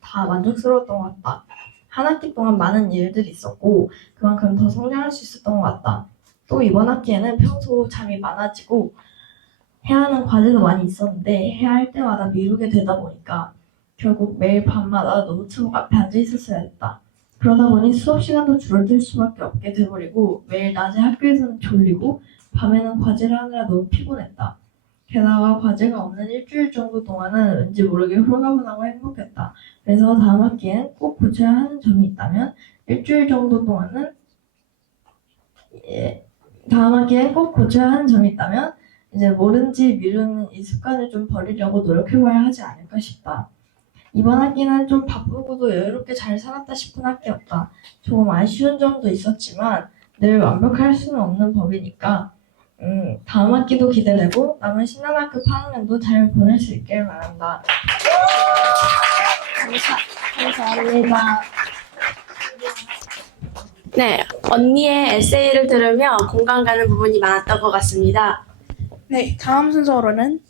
다 만족스러웠던 것 같다. 한 학기 동안 많은 일들이 있었고 그만큼 더 성장할 수 있었던 것 같다. 또 이번 학기에는 평소 잠이 많아지고 해야 하는 과제도 많이 있었는데 해야 할 때마다 미루게 되다 보니까 결국 매일 밤마다 노트북 앞에 앉아 있었어야 했다. 그러다 보니 수업 시간도 줄어들 수밖에 없게 돼버리고 매일 낮에 학교에서는 졸리고 밤에는 과제를 하느라 너무 피곤했다. 게다가 과제가 없는 일주일 정도 동안은 왠지 모르게 홀가분하고 행복했다. 그래서 다음 학기엔 꼭 고쳐야 하는 점이 있다면 일주일 정도 동안은 이제 뭐든지 미루는 이 습관을 좀 버리려고 노력해봐야 하지 않을까 싶다. 이번 학기는 좀 바쁘고도 여유롭게 잘 살았다 싶은 학기였다. 조금 아쉬운 점도 있었지만 늘 완벽할 수는 없는 법이니까 다음 학기도 기대되고 남은 신난학교 8학년도 잘 보낼 수 있길 바란다. 감사합니다. 네, 언니의 에세이를 들으며 공감 가는 부분이 많았던 것 같습니다. 네, 다음 순서로는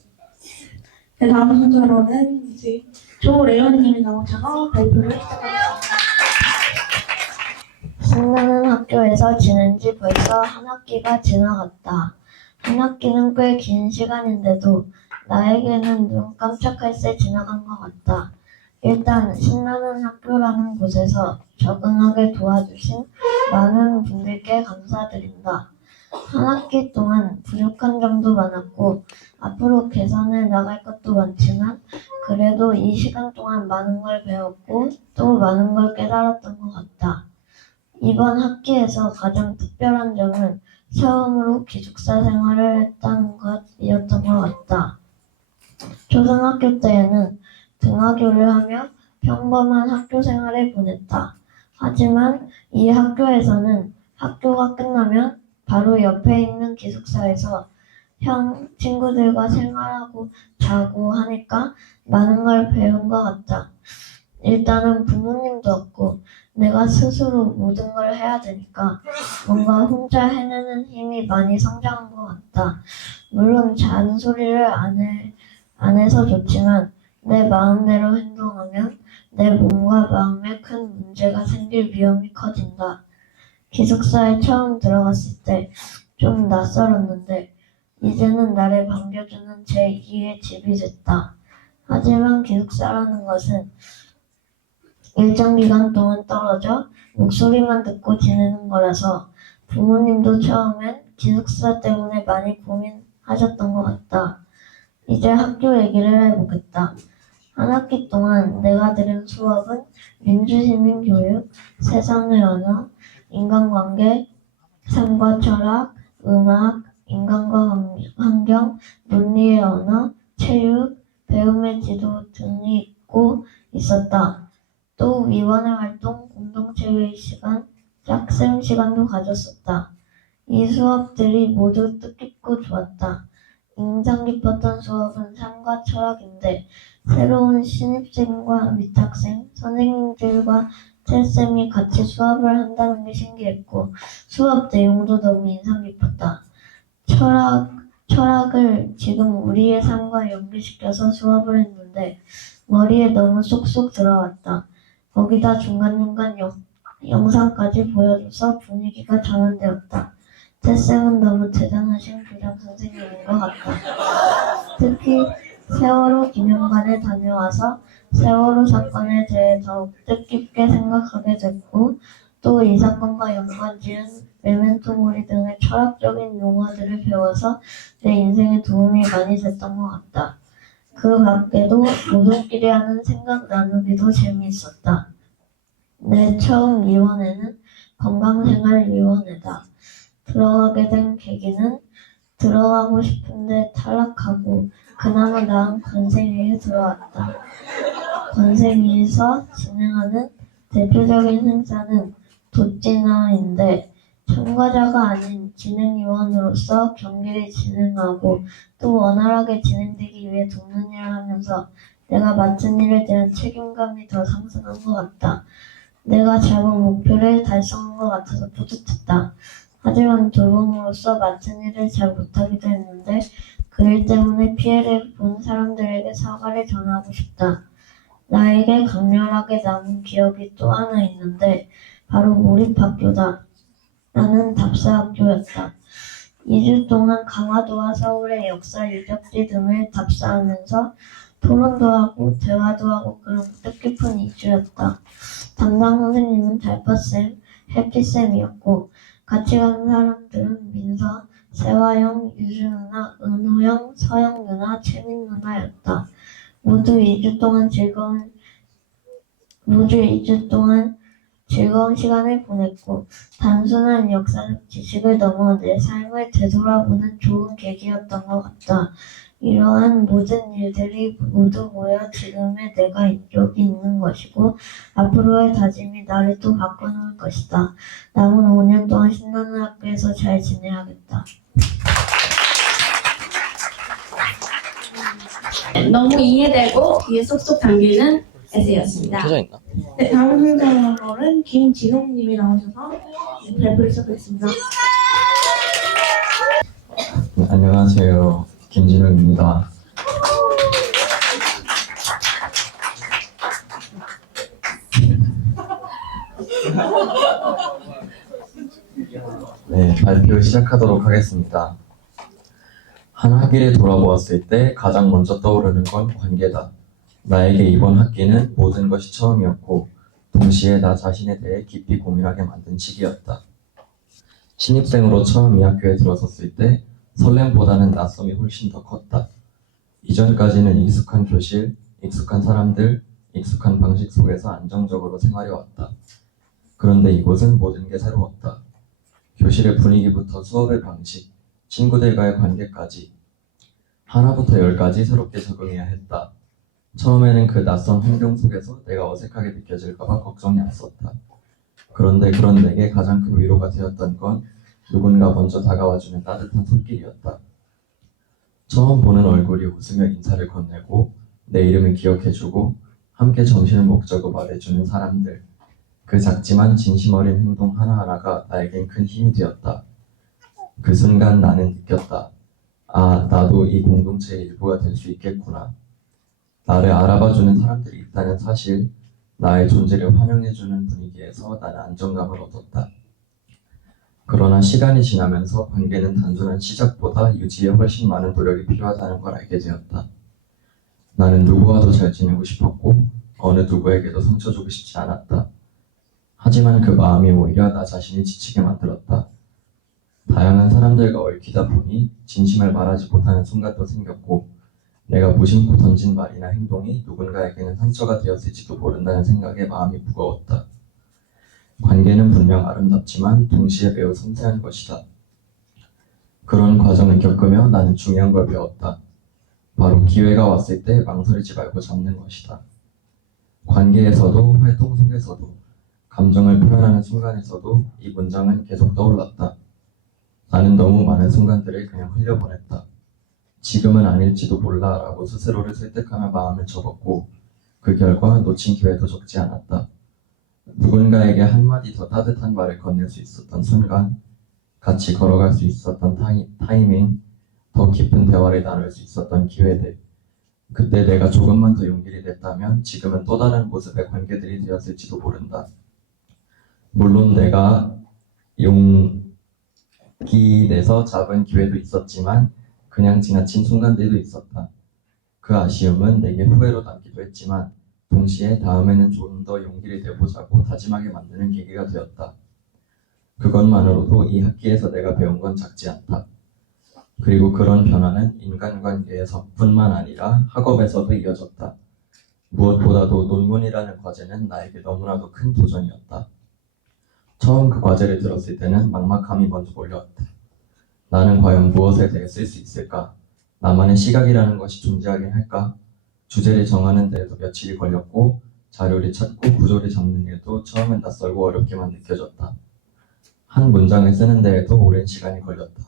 이제 조래원님이 나오셔서 발표를 시작하겠습니다. 신나는 학교에서 지낸 지 벌써 한 학기가 지나갔다. 한 학기는 꽤 긴 시간인데도 나에게는 눈 깜짝할 새 지나간 것 같다. 일단 신나는 학교라는 곳에서 적응하게 도와주신 많은 분들께 감사드린다. 한 학기 동안 부족한 점도 많았고 앞으로 개선해 나갈 것도 많지만 그래도 이 시간 동안 많은 걸 배웠고 또 많은 걸 깨달았던 것 같다. 이번 학기에서 가장 특별한 점은 처음으로 기숙사 생활을 했다는 것이었던 것 같다. 초등학교 때에는 등하교를 하며 평범한 학교 생활을 보냈다. 하지만 이 학교에서는 학교가 끝나면 바로 옆에 있는 기숙사에서 친구들과 생활하고 자고 하니까 많은 걸 배운 것 같다. 일단은 부모님도 없고 내가 스스로 모든 걸 해야 되니까 뭔가 혼자 해내는 힘이 많이 성장한 것 같다. 물론 잔소리를 안 해서 좋지만 내 마음대로 행동하면 내 몸과 마음에 큰 문제가 생길 위험이 커진다. 기숙사에 처음 들어갔을 때 좀 낯설었는데 이제는 나를 반겨주는 제2의 집이 됐다. 하지만 기숙사라는 것은 일정 기간 동안 떨어져 목소리만 듣고 지내는 거라서 부모님도 처음엔 기숙사 때문에 많이 고민하셨던 것 같다. 이제 학교 얘기를 해보겠다. 한 학기 동안 내가 들은 수업은 민주시민교육, 세상의 언어, 인간관계, 삶과 철학, 음악, 인간과 환경, 논리의 언어, 체육, 배움의 지도 등이 있었다. 또 위원회 활동, 공동체회의 시간, 학생 시간도 가졌었다. 이 수업들이 모두 뜻깊고 좋았다. 인상 깊었던 수업은 삶과 철학인데 새로운 신입생과 밑학생, 선생님들과 텔쌤이 같이 수업을 한다는 게 신기했고 수업 내용도 너무 인상 깊었다. 철학을 지금 우리의 삶과 연계시켜서 수업을 했는데 머리에 너무 쏙쏙 들어왔다. 거기다 중간중간 영상까지 보여줘서 분위기가 전환되었다. 텔쌤은 너무 대단하신 교장 선생님인 것 같다. 특히 세월호 기념관에 다녀와서 세월호 사건에 대해 더욱 뜻깊게 생각하게 됐고 또 이 사건과 연관지은 메멘토 모리 등의 철학적인 용어들을 배워서 내 인생에 도움이 많이 됐던 것 같다. 그 밖에도 모두끼리 하는 생각 나누기도 재미있었다. 내 처음 위원회는 건강생활위원회다. 들어가게 된 계기는 들어가고 싶은데 탈락하고 그나마 나은 권생위에 들어왔다. 권생위에서 진행하는 대표적인 행사는 도찐화인데 참가자가 아닌 진행위원으로서 경기를 진행하고 또 원활하게 진행되기 위해 돕는 일을 하면서 내가 맡은 일에 대한 책임감이 더 상승한 것 같다. 내가 잡은 목표를 달성한 것 같아서 뿌듯했다. 하지만 돌봄으로서 맡은 일을 잘 못하기도 했는데 그 일 때문에 피해를 본 사람들에게 사과를 전하고 싶다. 나에게 강렬하게 남은 기억이 또 하나 있는데 바로 몰입학교다. 나는 답사학교였다. 2주 동안 강화도와 서울의 역사 유적지 등을 답사하면서 토론도 하고 대화도 하고 그런 뜻깊은 2주였다. 담당 선생님은 달파쌤, 해피쌤이었고 같이 간 사람들은 민서, 세화영, 유주 누나, 은호영, 서영 누나, 채민 누나였다. 모두 2주 동안 즐거운 시간을 보냈고 단순한 역사적 지식을 넘어 내 삶을 되돌아보는 좋은 계기였던 것 같다. 이러한 모든 일들이 모두 모여 지금의 내가 여기 있는 것이고 앞으로의 다짐이 나를 또 바꿔놓을 것이다. 남은 5년 동안 신나는 학교에서 잘 지내야겠다. 너무 이해되고 귀에 쏙쏙 담기는 에세이였습니다. 켜져 있나? 네, 다음 순서는 김진홍님이 나오셔서 발표를 시작하겠습니다. 네, 안녕하세요. 김진웅입니다. 네, 발표 시작하도록 하겠습니다. 한 학기를 돌아보았을 때 가장 먼저 떠오르는 건 관계다. 나에게 이번 학기는 모든 것이 처음이었고 동시에 나 자신에 대해 깊이 고민하게 만든 시기였다. 신입생으로 처음 이 학교에 들어섰을 때 설렘보다는 낯섦이 훨씬 더 컸다. 이전까지는 익숙한 교실, 익숙한 사람들, 익숙한 방식 속에서 안정적으로 생활해왔다. 그런데 이곳은 모든 게 새로웠다. 교실의 분위기부터 수업의 방식, 친구들과의 관계까지 하나부터 열까지 새롭게 적응해야 했다. 처음에는 그 낯선 환경 속에서 내가 어색하게 느껴질까봐 걱정이 앞섰다. 그런데 그런 내게 가장 큰 위로가 되었던 건 누군가 먼저 다가와주는 따뜻한 손길이었다. 처음 보는 얼굴이 웃으며 인사를 건네고 내 이름을 기억해주고 함께 점심을 먹자고 말해주는 사람들. 그 작지만 진심 어린 행동 하나하나가 나에겐 큰 힘이 되었다. 그 순간 나는 느꼈다. 아, 나도 이 공동체의 일부가 될 수 있겠구나. 나를 알아봐주는 사람들이 있다는 사실, 나의 존재를 환영해주는 분위기에서 나는 안정감을 얻었다. 그러나 시간이 지나면서 관계는 단순한 시작보다 유지에 훨씬 많은 노력이 필요하다는 걸 알게 되었다. 나는 누구와도 잘 지내고 싶었고 어느 누구에게도 상처 주고 싶지 않았다. 하지만 그 마음이 오히려 나 자신을 지치게 만들었다. 다양한 사람들과 얽히다 보니 진심을 말하지 못하는 순간도 생겼고 내가 무심코 던진 말이나 행동이 누군가에게는 상처가 되었을지도 모른다는 생각에 마음이 무거웠다. 관계는 분명 아름답지만 동시에 매우 섬세한 것이다. 그런 과정을 겪으며 나는 중요한 걸 배웠다. 바로 기회가 왔을 때 망설이지 말고 잡는 것이다. 관계에서도 활동 속에서도 감정을 표현하는 순간에서도 이 문장은 계속 떠올랐다. 나는 너무 많은 순간들을 그냥 흘려보냈다. 지금은 아닐지도 몰라 라고 스스로를 설득하며 마음을 접었고 그 결과 놓친 기회도 적지 않았다. 누군가에게 한마디 더 따뜻한 말을 건넬 수 있었던 순간, 같이 걸어갈 수 있었던 타이밍, 더 깊은 대화를 나눌 수 있었던 기회들. 그때 내가 조금만 더 용기를 냈다면 지금은 또 다른 모습의 관계들이 되었을지도 모른다. 물론 내가 용기 내서 잡은 기회도 있었지만 그냥 지나친 순간들도 있었다. 그 아쉬움은 내게 후회로 남기도 했지만 동시에 다음에는 좀 더 용기를 내보자고 다짐하게 만드는 계기가 되었다. 그것만으로도 이 학기에서 내가 배운 건 작지 않다. 그리고 그런 변화는 인간관계에서뿐만 아니라 학업에서도 이어졌다. 무엇보다도 논문이라는 과제는 나에게 너무나도 큰 도전이었다. 처음 그 과제를 들었을 때는 막막함이 먼저 몰려왔다. 나는 과연 무엇에 대해 쓸 수 있을까? 나만의 시각이라는 것이 존재하긴 할까? 주제를 정하는 데에도 며칠이 걸렸고 자료를 찾고 구조를 잡는 일도 처음엔 낯설고 어렵게만 느껴졌다. 한 문장을 쓰는 데에도 오랜 시간이 걸렸다.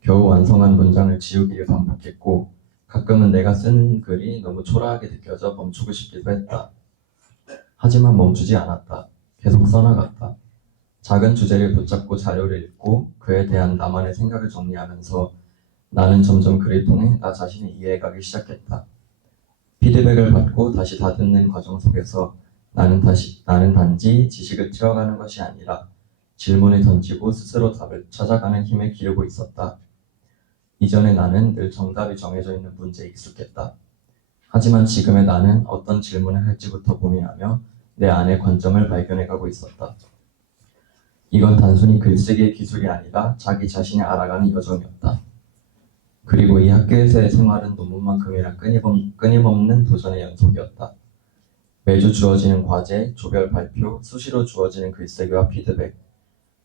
겨우 완성한 문장을 지우기를 반복했고 가끔은 내가 쓴 글이 너무 초라하게 느껴져 멈추고 싶기도 했다. 하지만 멈추지 않았다. 계속 써나갔다. 작은 주제를 붙잡고 자료를 읽고 그에 대한 나만의 생각을 정리하면서 나는 점점 글을 통해 나 자신을 이해해가기 시작했다. 피드백을 받고 다시 다듬는 과정 속에서 나는 단지 지식을 채워가는 것이 아니라 질문을 던지고 스스로 답을 찾아가는 힘을 기르고 있었다. 이전에 나는 늘 정답이 정해져 있는 문제에 익숙했다. 하지만 지금의 나는 어떤 질문을 할지부터 고민하며 내 안의 관점을 발견해가고 있었다. 이건 단순히 글쓰기의 기술이 아니라 자기 자신을 알아가는 여정이었다. 그리고 이 학교에서의 생활은 논문만큼이나 끊임없는 도전의 연속이었다. 매주 주어지는 과제, 조별 발표, 수시로 주어지는 글쓰기와 피드백.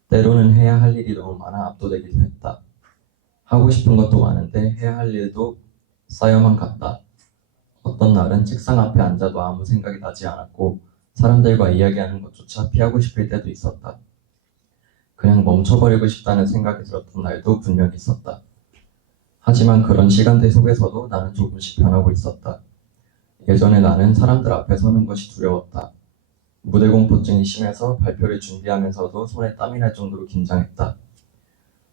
때로는 해야 할 일이 너무 많아 압도되기도 했다. 하고 싶은 것도 많은데 해야 할 일도 쌓여만 갔다. 어떤 날은 책상 앞에 앉아도 아무 생각이 나지 않았고 사람들과 이야기하는 것조차 피하고 싶을 때도 있었다. 그냥 멈춰버리고 싶다는 생각이 들었던 날도 분명히 있었다. 하지만 그런 시간들 속에서도 나는 조금씩 변하고 있었다. 예전에 나는 사람들 앞에 서는 것이 두려웠다. 무대 공포증이 심해서 발표를 준비하면서도 손에 땀이 날 정도로 긴장했다.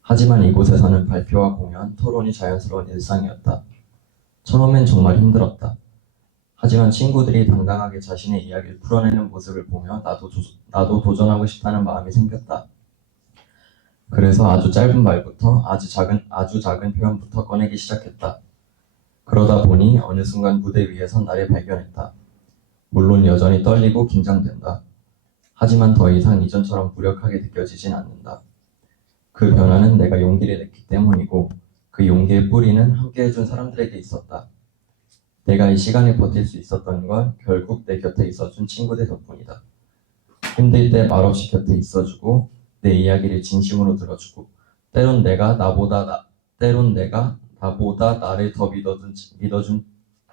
하지만 이곳에서는 발표와 공연, 토론이 자연스러운 일상이었다. 처음엔 정말 힘들었다. 하지만 친구들이 당당하게 자신의 이야기를 풀어내는 모습을 보며 나도 도전하고 싶다는 마음이 생겼다. 그래서 아주 짧은 말부터 아주 작은 표현부터 꺼내기 시작했다. 그러다 보니 어느 순간 무대 위에선 나를 발견했다. 물론 여전히 떨리고 긴장된다. 하지만 더 이상 이전처럼 무력하게 느껴지진 않는다. 그 변화는 내가 용기를 냈기 때문이고 그 용기의 뿌리는 함께해준 사람들에게 있었다. 내가 이 시간을 버틸 수 있었던 건 결국 내 곁에 있어준 친구들 덕분이다. 힘들 때 말없이 곁에 있어주고 내 이야기를 진심으로 들어주고 때론 내가 나보다 나를 더 믿어준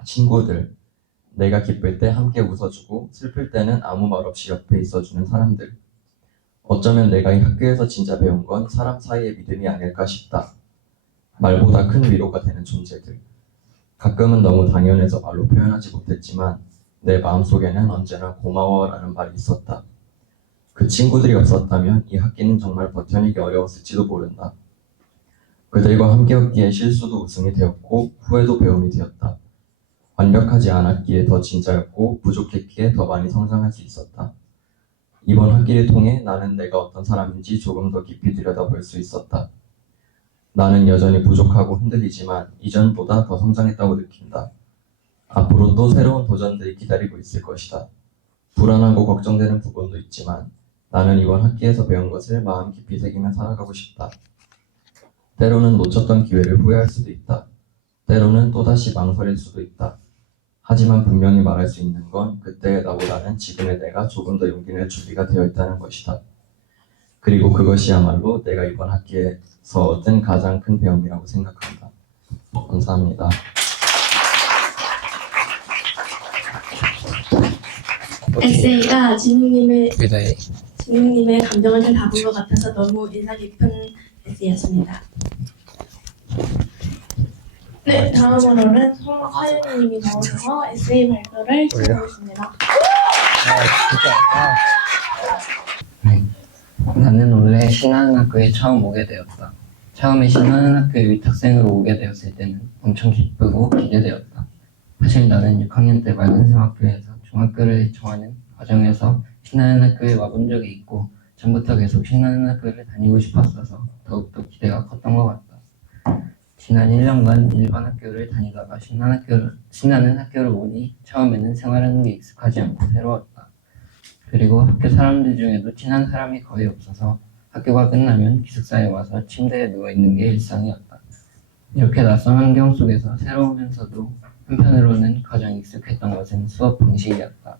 친구들, 내가 기쁠 때 함께 웃어주고 슬플 때는 아무 말 없이 옆에 있어주는 사람들. 어쩌면 내가 이 학교에서 진짜 배운 건 사람 사이의 믿음이 아닐까 싶다. 말보다 큰 위로가 되는 존재들. 가끔은 너무 당연해서 말로 표현하지 못했지만 내 마음속에는 언제나 고마워라는 말이 있었다. 그 친구들이 없었다면 이 학기는 정말 버텨내기 어려웠을지도 모른다. 그들과 함께였기에 실수도 웃음이 되었고 후회도 배움이 되었다. 완벽하지 않았기에 더 진짜였고 부족했기에 더 많이 성장할 수 있었다. 이번 학기를 통해 나는 내가 어떤 사람인지 조금 더 깊이 들여다볼 수 있었다. 나는 여전히 부족하고 흔들리지만 이전보다 더 성장했다고 느낀다. 앞으로 또 새로운 도전들이 기다리고 있을 것이다. 불안하고 걱정되는 부분도 있지만 나는 이번 학기에서 배운 것을 마음 깊이 새기며 살아가고 싶다. 때로는 놓쳤던 기회를 후회할 수도 있다. 때로는 또다시 망설일 수도 있다. 하지만 분명히 말할 수 있는 건 그때의 나보다는 지금의 내가 조금 더 용기 낼 준비가 되어 있다는 것이다. 그리고 그것이야말로 내가 이번 학기에서 얻은 가장 큰 배움이라고 생각한다. 감사합니다. 에세이가 진웅님의 감정을 잘 담은 것 같아서 너무 인상 깊은 에세이였습니다. 네, 다음으로는 송하윤님이 나오셔서 에세이 발표를 시작하겠습니다. 나는 원래 신하는 학교에 처음 오게 되었다. 처음에 신하는 학교에 위탁생으로 오게 되었을 때는 엄청 기쁘고 기대되었다. 사실 나는 6학년 때 맑은샘학교에서 중학교를 정하는 과정에서 신하는 학교에 와본 적이 있고 전부터 계속 신하는 학교를 다니고 싶었어서 더욱더 기대가 컸던 것 같다. 지난 1년간 일반 학교를 다니다가 신나는 학교를 오니 처음에는 생활하는 게 익숙하지 않고 새로웠다. 그리고 학교 사람들 중에도 친한 사람이 거의 없어서 학교가 끝나면 기숙사에 와서 침대에 누워있는 게 일상이었다. 이렇게 낯선 환경 속에서 새로우면서도 한편으로는 가장 익숙했던 것은 수업 방식이었다.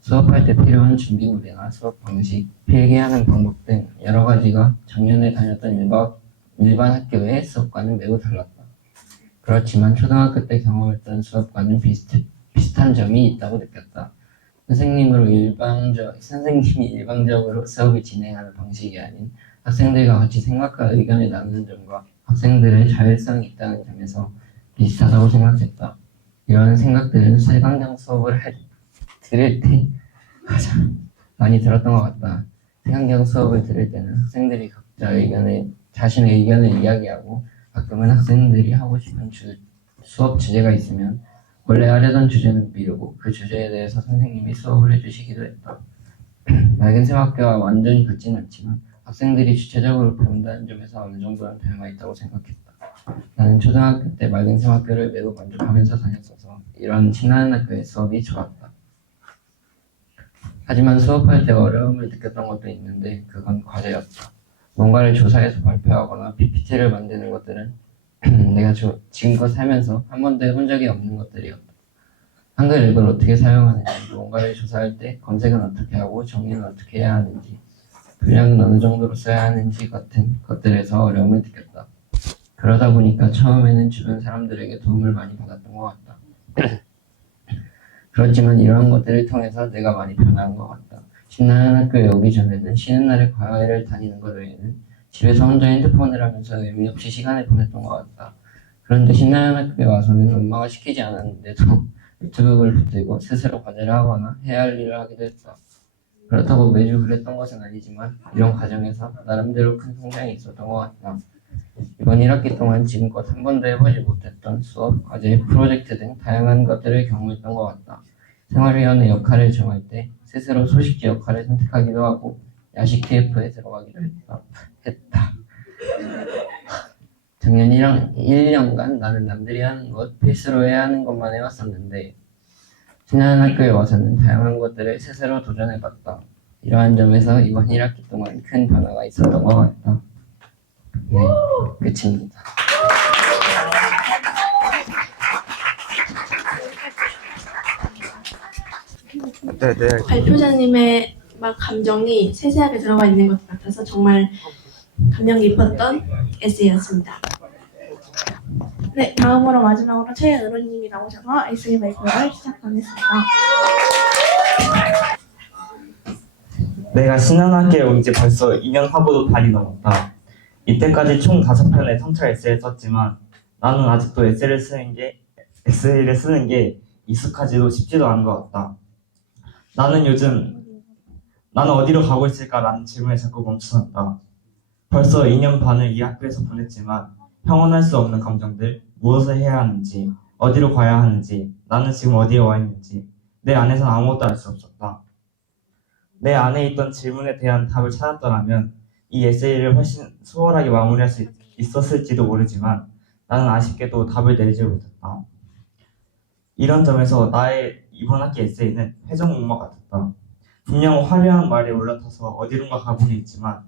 수업할 때 필요한 준비물이나 수업 방식, 필기하는 방법 등 여러 가지가 작년에 다녔던 일반 학교의 수업과는 매우 달랐다. 그렇지만 초등학교 때 경험했던 수업과는 비슷한 점이 있다고 느꼈다. 선생님이 일방적으로 수업을 진행하는 방식이 아닌 학생들과 같이 생각과 의견을 나누는 점과 학생들의 자율성이 있다는 점에서 비슷하다고 생각했다. 이런 생각들은 세강정 수업을 들을 때 가장 많이 들었던 것 같다. 세강정 수업을 들을 때는 학생들이 각자 자신의 의견을 이야기하고 가끔은 학생들이 하고 싶은 수업 주제가 있으면 원래 하려던 주제는 미루고 그 주제에 대해서 선생님이 수업을 해주시기도 했다. 맑은샘학교와 완전히 같지는 않지만 학생들이 주체적으로 배운다는 점에서 어느 정도는 변화가 있다고 생각했다. 나는 초등학교 때 맑은샘학교를 매우 만족하면서 다녔어서 이런 신나는 학교의 수업이 좋았다. 하지만 수업할 때 어려움을 느꼈던 것도 있는데 그건 과제였다. 뭔가를 조사해서 발표하거나 PPT를 만드는 것들은 내가 지금껏 살면서 한 번도 해본 적이 없는 것들이었다. 한글 앱을 어떻게 사용하는지, 뭔가를 조사할 때 검색은 어떻게 하고 정리는 어떻게 해야 하는지, 분량은 어느 정도로 써야 하는지 같은 것들에서 어려움을 느꼈다. 그러다 보니까 처음에는 주변 사람들에게 도움을 많이 받았던 것 같다. 그렇지만 이러한 것들을 통해서 내가 많이 변한 것 같다. 신나는 학교에 오기 전에는 쉬는 날에 과외를 다니는 것 외에는 집에서 혼자 핸드폰을 하면서 의미 없이 시간을 보냈던 것 같다. 그런데 신나는 학교에 와서는 엄마가 시키지 않았는데도 노트북을 붙들고 스스로 과제를 하거나 해야 할 일을 하기도 했다. 그렇다고 매주 그랬던 것은 아니지만 이런 과정에서 나름대로 큰 성장이 있었던 것 같다. 이번 1학기 동안 지금껏 한 번도 해보지 못했던 수업, 과제, 프로젝트 등 다양한 것들을 경험했던 것 같다. 생활위원회 역할을 정할 때 스스로 소식지 역할을 선택하기도 하고 야식 TF에 들어가기도 했다. 작년 1년간 나는 남들이 하는 것, 필수로 해야 하는 것만 해왔었는데 신나는 학교에 와서는 다양한 것들을 스스로 도전해봤다. 이러한 점에서 이번 1학기 동안 큰 변화가 있었던 것 같다. 네, 끝입니다. 발표자님의 막 감정이 세세하게 들어가 있는 것 같아서 정말 감명 깊었던 에세이였습니다. 네, 다음으로 마지막으로 최은호님이 나오셔서 에세이 발표를 시작하겠습니다. 내가 신한학교에 온 지 벌써 2년 하고도 반이 넘었다. 이때까지 총 5편의 성찰 에세이를 썼지만 나는 아직도 에세이를 쓰는 게 익숙하지도 쉽지도 않은 것 같다. 나는 어디로 가고 있을까라는 질문에 자꾸 멈춰섰다. 벌써 2년 반을 이 학교에서 보냈지만 평온할 수 없는 감정들, 무엇을 해야 하는지, 어디로 가야 하는지, 나는 지금 어디에 와 있는지 내 안에서는 아무것도 알 수 없었다. 내 안에 있던 질문에 대한 답을 찾았더라면 이 에세이를 훨씬 수월하게 마무리할 수 있었을지도 모르지만 나는 아쉽게도 답을 내리지 못했다. 이런 점에서 나의 이번 학기 에세이는 회전목마 같았다. 분명 화려한 말에 올라타서 어디론가 가보니 있지만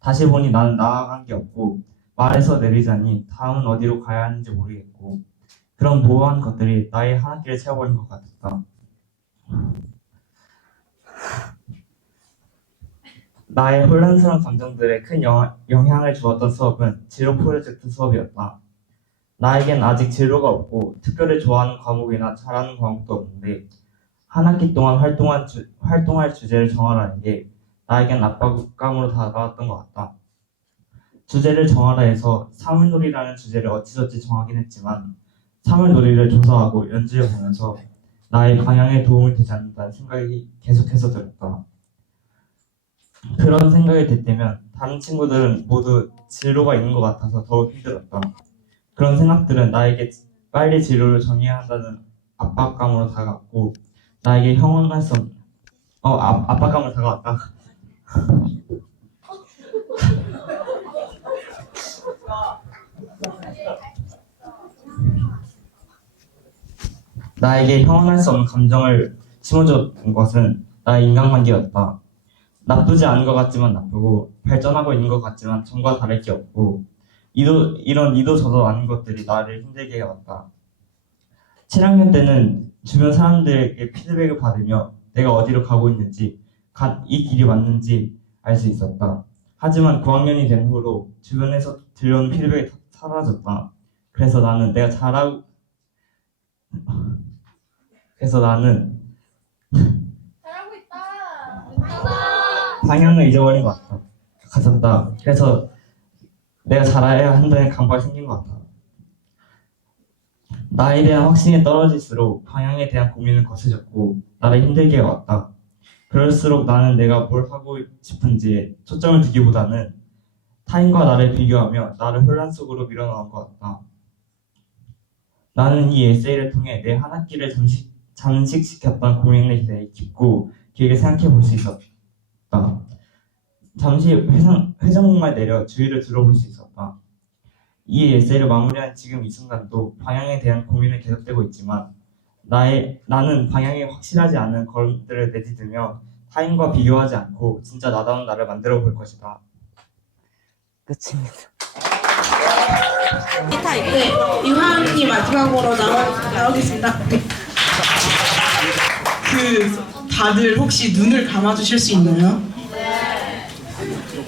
다시 보니 나는 나아간 게 없고 말에서 내리자니 다음은 어디로 가야 하는지 모르겠고 그런 모호한 것들이 나의 한 학기를 채워버린 것 같았다. 나의 혼란스러운 감정들에 큰 영향을 주었던 수업은 진로 프로젝트 수업이었다. 나에겐 아직 진로가 없고 특별히 좋아하는 과목이나 잘하는 과목도 없는데 한 학기 동안 활동할 주제를 정하라는 게 나에겐 압박감으로 다가왔던 것 같다. 주제를 정하라 해서 사물놀이라는 주제를 어찌저찌 정하긴 했지만 사물놀이를 조사하고 연주해 보면서 나의 방향에 도움이 되지 않는다는 생각이 계속해서 들었다. 그런 생각이 들 때면 다른 친구들은 모두 진로가 있는 것 같아서 더욱 힘들었다. 그런 생각들은 나에게 빨리 진로를 정해야 한다는 압박감으로 다가왔고 나에게 형언할 수 없는 압박감으로 다가왔다. 나에게 형언할 수 없는 감정을 심어준 것은 나의 인간관계였다. 나쁘지 않은 것 같지만 나쁘고 발전하고 있는 것 같지만 전과 다를 게 없고 이런 이도 저도 아닌 것들이 나를 힘들게 해왔다. 7학년 때는 주변 사람들에게 피드백을 받으며 내가 어디로 가고 있는지 이 길이 맞는지 알 수 있었다. 하지만 9학년이 된 후로 주변에서 들려오는 피드백이 사라졌다. 그래서 나는 잘하고 있다. 방향을 잊어버린 것 같았다. 그래서 내가 잘해야 한다는 강박이 생긴 것 같아. 나에 대한 확신이 떨어질수록 방향에 대한 고민은 거세졌고 나를 힘들게 해왔다. 그럴수록 나는 내가 뭘 하고 싶은지에 초점을 두기보다는 타인과 나를 비교하며 나를 혼란 속으로 밀어넣은 것 같다. 나는 이 에세이를 통해 내 한 학기를 잠식시켰던 고민에 대해 깊고 길게 생각해 볼 수 있었다. 잠시 회전목마에 내려 주위를 들어볼 수 있었다. 이 에세이를 마무리한 지금 이 순간도 방향에 대한 고민은 계속되고 있지만 나는 방향이 확실하지 않은 걸음들을 내디디며 타인과 비교하지 않고 진짜 나다운 나를 만들어 볼 것이다. 끝입니다. 네, 이화은이 마지막으로 나오겠습니다. 다들 혹시 눈을 감아주실 수 있나요?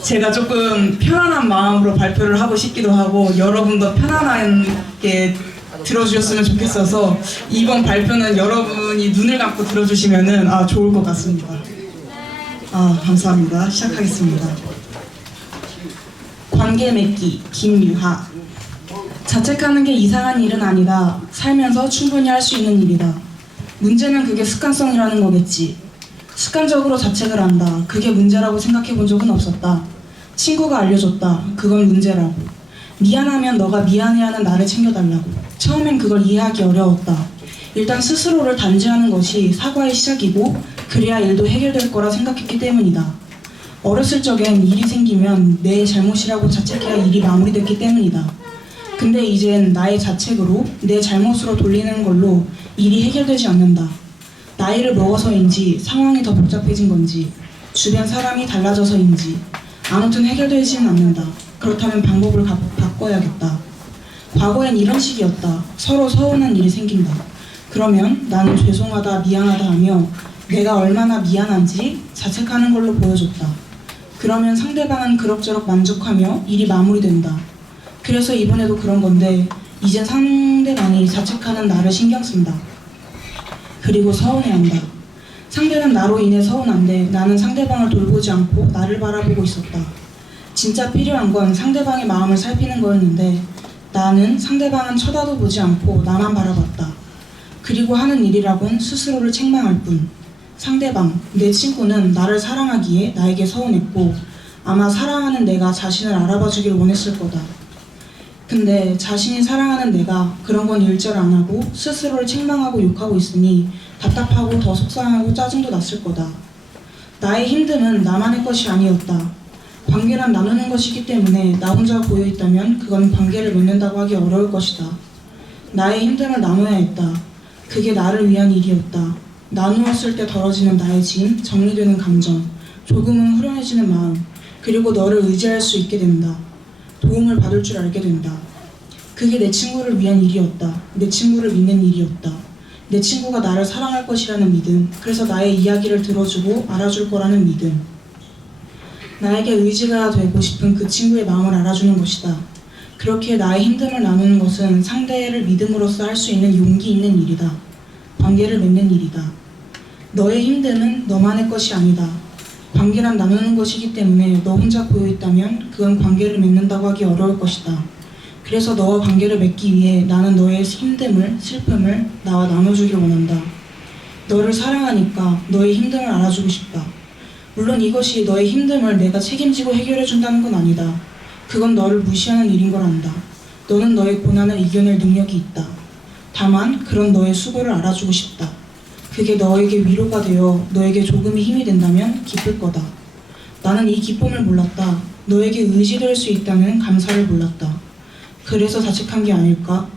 제가 조금 편안한 마음으로 발표를 하고 싶기도 하고 여러분도 편안하게 들어주셨으면 좋겠어서 이번 발표는 여러분이 눈을 감고 들어주시면 좋을 것 같습니다. 감사합니다. 시작하겠습니다. 관계 맺기 김유하. 자책하는 게 이상한 일은 아니다. 살면서 충분히 할 수 있는 일이다. 문제는 그게 습관성이라는 거겠지. 습관적으로 자책을 한다. 그게 문제라고 생각해 본 적은 없었다. 친구가 알려줬다. 그건 문제라고. 미안하면 너가 미안해하는 나를 챙겨달라고. 처음엔 그걸 이해하기 어려웠다. 일단 스스로를 단죄하는 것이 사과의 시작이고 그래야 일도 해결될 거라 생각했기 때문이다. 어렸을 적엔 일이 생기면 내 잘못이라고 자책해야 일이 마무리됐기 때문이다. 근데 이젠 나의 자책으로 내 잘못으로 돌리는 걸로 일이 해결되지 않는다. 나이를 먹어서인지 상황이 더 복잡해진 건지 주변 사람이 달라져서인지 아무튼 해결되지는 않는다. 그렇다면 방법을 바꿔야겠다. 과거엔 이런 식이었다. 서로 서운한 일이 생긴다. 그러면 나는 죄송하다 미안하다 하며 내가 얼마나 미안한지 자책하는 걸로 보여줬다. 그러면 상대방은 그럭저럭 만족하며 일이 마무리된다. 그래서 이번에도 그런 건데 이젠 상대방이 자책하는 나를 신경 쓴다. 그리고 서운해한다. 상대는 나로 인해 서운한데 나는 상대방을 돌보지 않고 나를 바라보고 있었다. 진짜 필요한 건 상대방의 마음을 살피는 거였는데 나는 상대방은 쳐다도 보지 않고 나만 바라봤다. 그리고 하는 일이라곤 스스로를 책망할 뿐. 상대방, 내 친구는 나를 사랑하기에 나에게 서운했고 아마 사랑하는 내가 자신을 알아봐주길 원했을 거다. 근데 자신이 사랑하는 내가 그런 건 일절 안 하고 스스로를 책망하고 욕하고 있으니 답답하고 더 속상하고 짜증도 났을 거다. 나의 힘듦은 나만의 것이 아니었다. 관계란 나누는 것이기 때문에 나 혼자 고여있다면 그건 관계를 맺는다고 하기 어려울 것이다. 나의 힘듦을 나눠야 했다. 그게 나를 위한 일이었다. 나누었을 때 덜어지는 나의 짐, 정리되는 감정, 조금은 후련해지는 마음, 그리고 너를 의지할 수 있게 된다. 도움을 받을 줄 알게 된다. 그게 내 친구를 위한 일이었다. 내 친구를 믿는 일이었다. 내 친구가 나를 사랑할 것이라는 믿음, 그래서 나의 이야기를 들어주고 알아줄 거라는 믿음. 나에게 의지가 되고 싶은 그 친구의 마음을 알아주는 것이다. 그렇게 나의 힘듦을 나누는 것은 상대를 믿음으로써 할 수 있는 용기 있는 일이다. 관계를 맺는 일이다. 너의 힘듦은 너만의 것이 아니다. 관계란 나누는 것이기 때문에 너 혼자 고여있다면 그건 관계를 맺는다고 하기 어려울 것이다. 그래서 너와 관계를 맺기 위해 나는 너의 힘듦을, 슬픔을 나와 나눠주길 원한다. 너를 사랑하니까 너의 힘듦을 알아주고 싶다. 물론 이것이 너의 힘듦을 내가 책임지고 해결해준다는 건 아니다. 그건 너를 무시하는 일인 걸 안다. 너는 너의 고난을 이겨낼 능력이 있다. 다만 그런 너의 수고를 알아주고 싶다. 그게 너에게 위로가 되어 너에게 조금의 힘이 된다면 기쁠 거다. 나는 이 기쁨을 몰랐다. 너에게 의지될 수 있다는 감사를 몰랐다. 그래서 자책한 게 아닐까?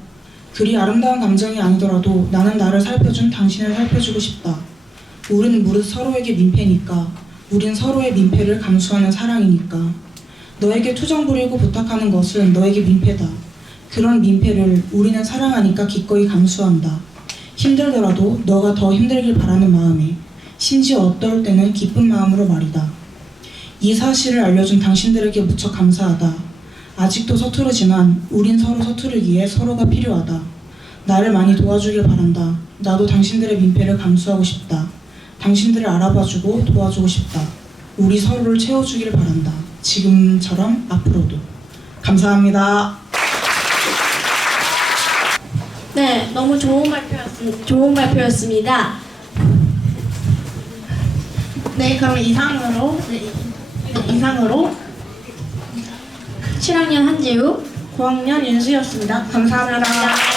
그리 아름다운 감정이 아니더라도 나는 나를 살펴준 당신을 살펴주고 싶다. 우린 무릇 서로에게 민폐니까. 우린 서로의 민폐를 감수하는 사랑이니까. 너에게 투정 부리고 부탁하는 것은 너에게 민폐다. 그런 민폐를 우리는 사랑하니까 기꺼이 감수한다. 힘들더라도 너가 더 힘들길 바라는 마음에, 심지어 어떨 때는 기쁜 마음으로 말이다. 이 사실을 알려준 당신들에게 무척 감사하다. 아직도 서투르지만 우린 서로 서투르기에 서로가 필요하다. 나를 많이 도와주길 바란다. 나도 당신들의 민폐를 감수하고 싶다. 당신들을 알아봐주고 도와주고 싶다. 우리 서로를 채워주길 바란다. 지금처럼 앞으로도. 감사합니다. 네, 너무 좋은 발표였습니다. 네, 그럼 이상으로 7학년 한지우, 9학년 윤수였습니다. 감사합니다.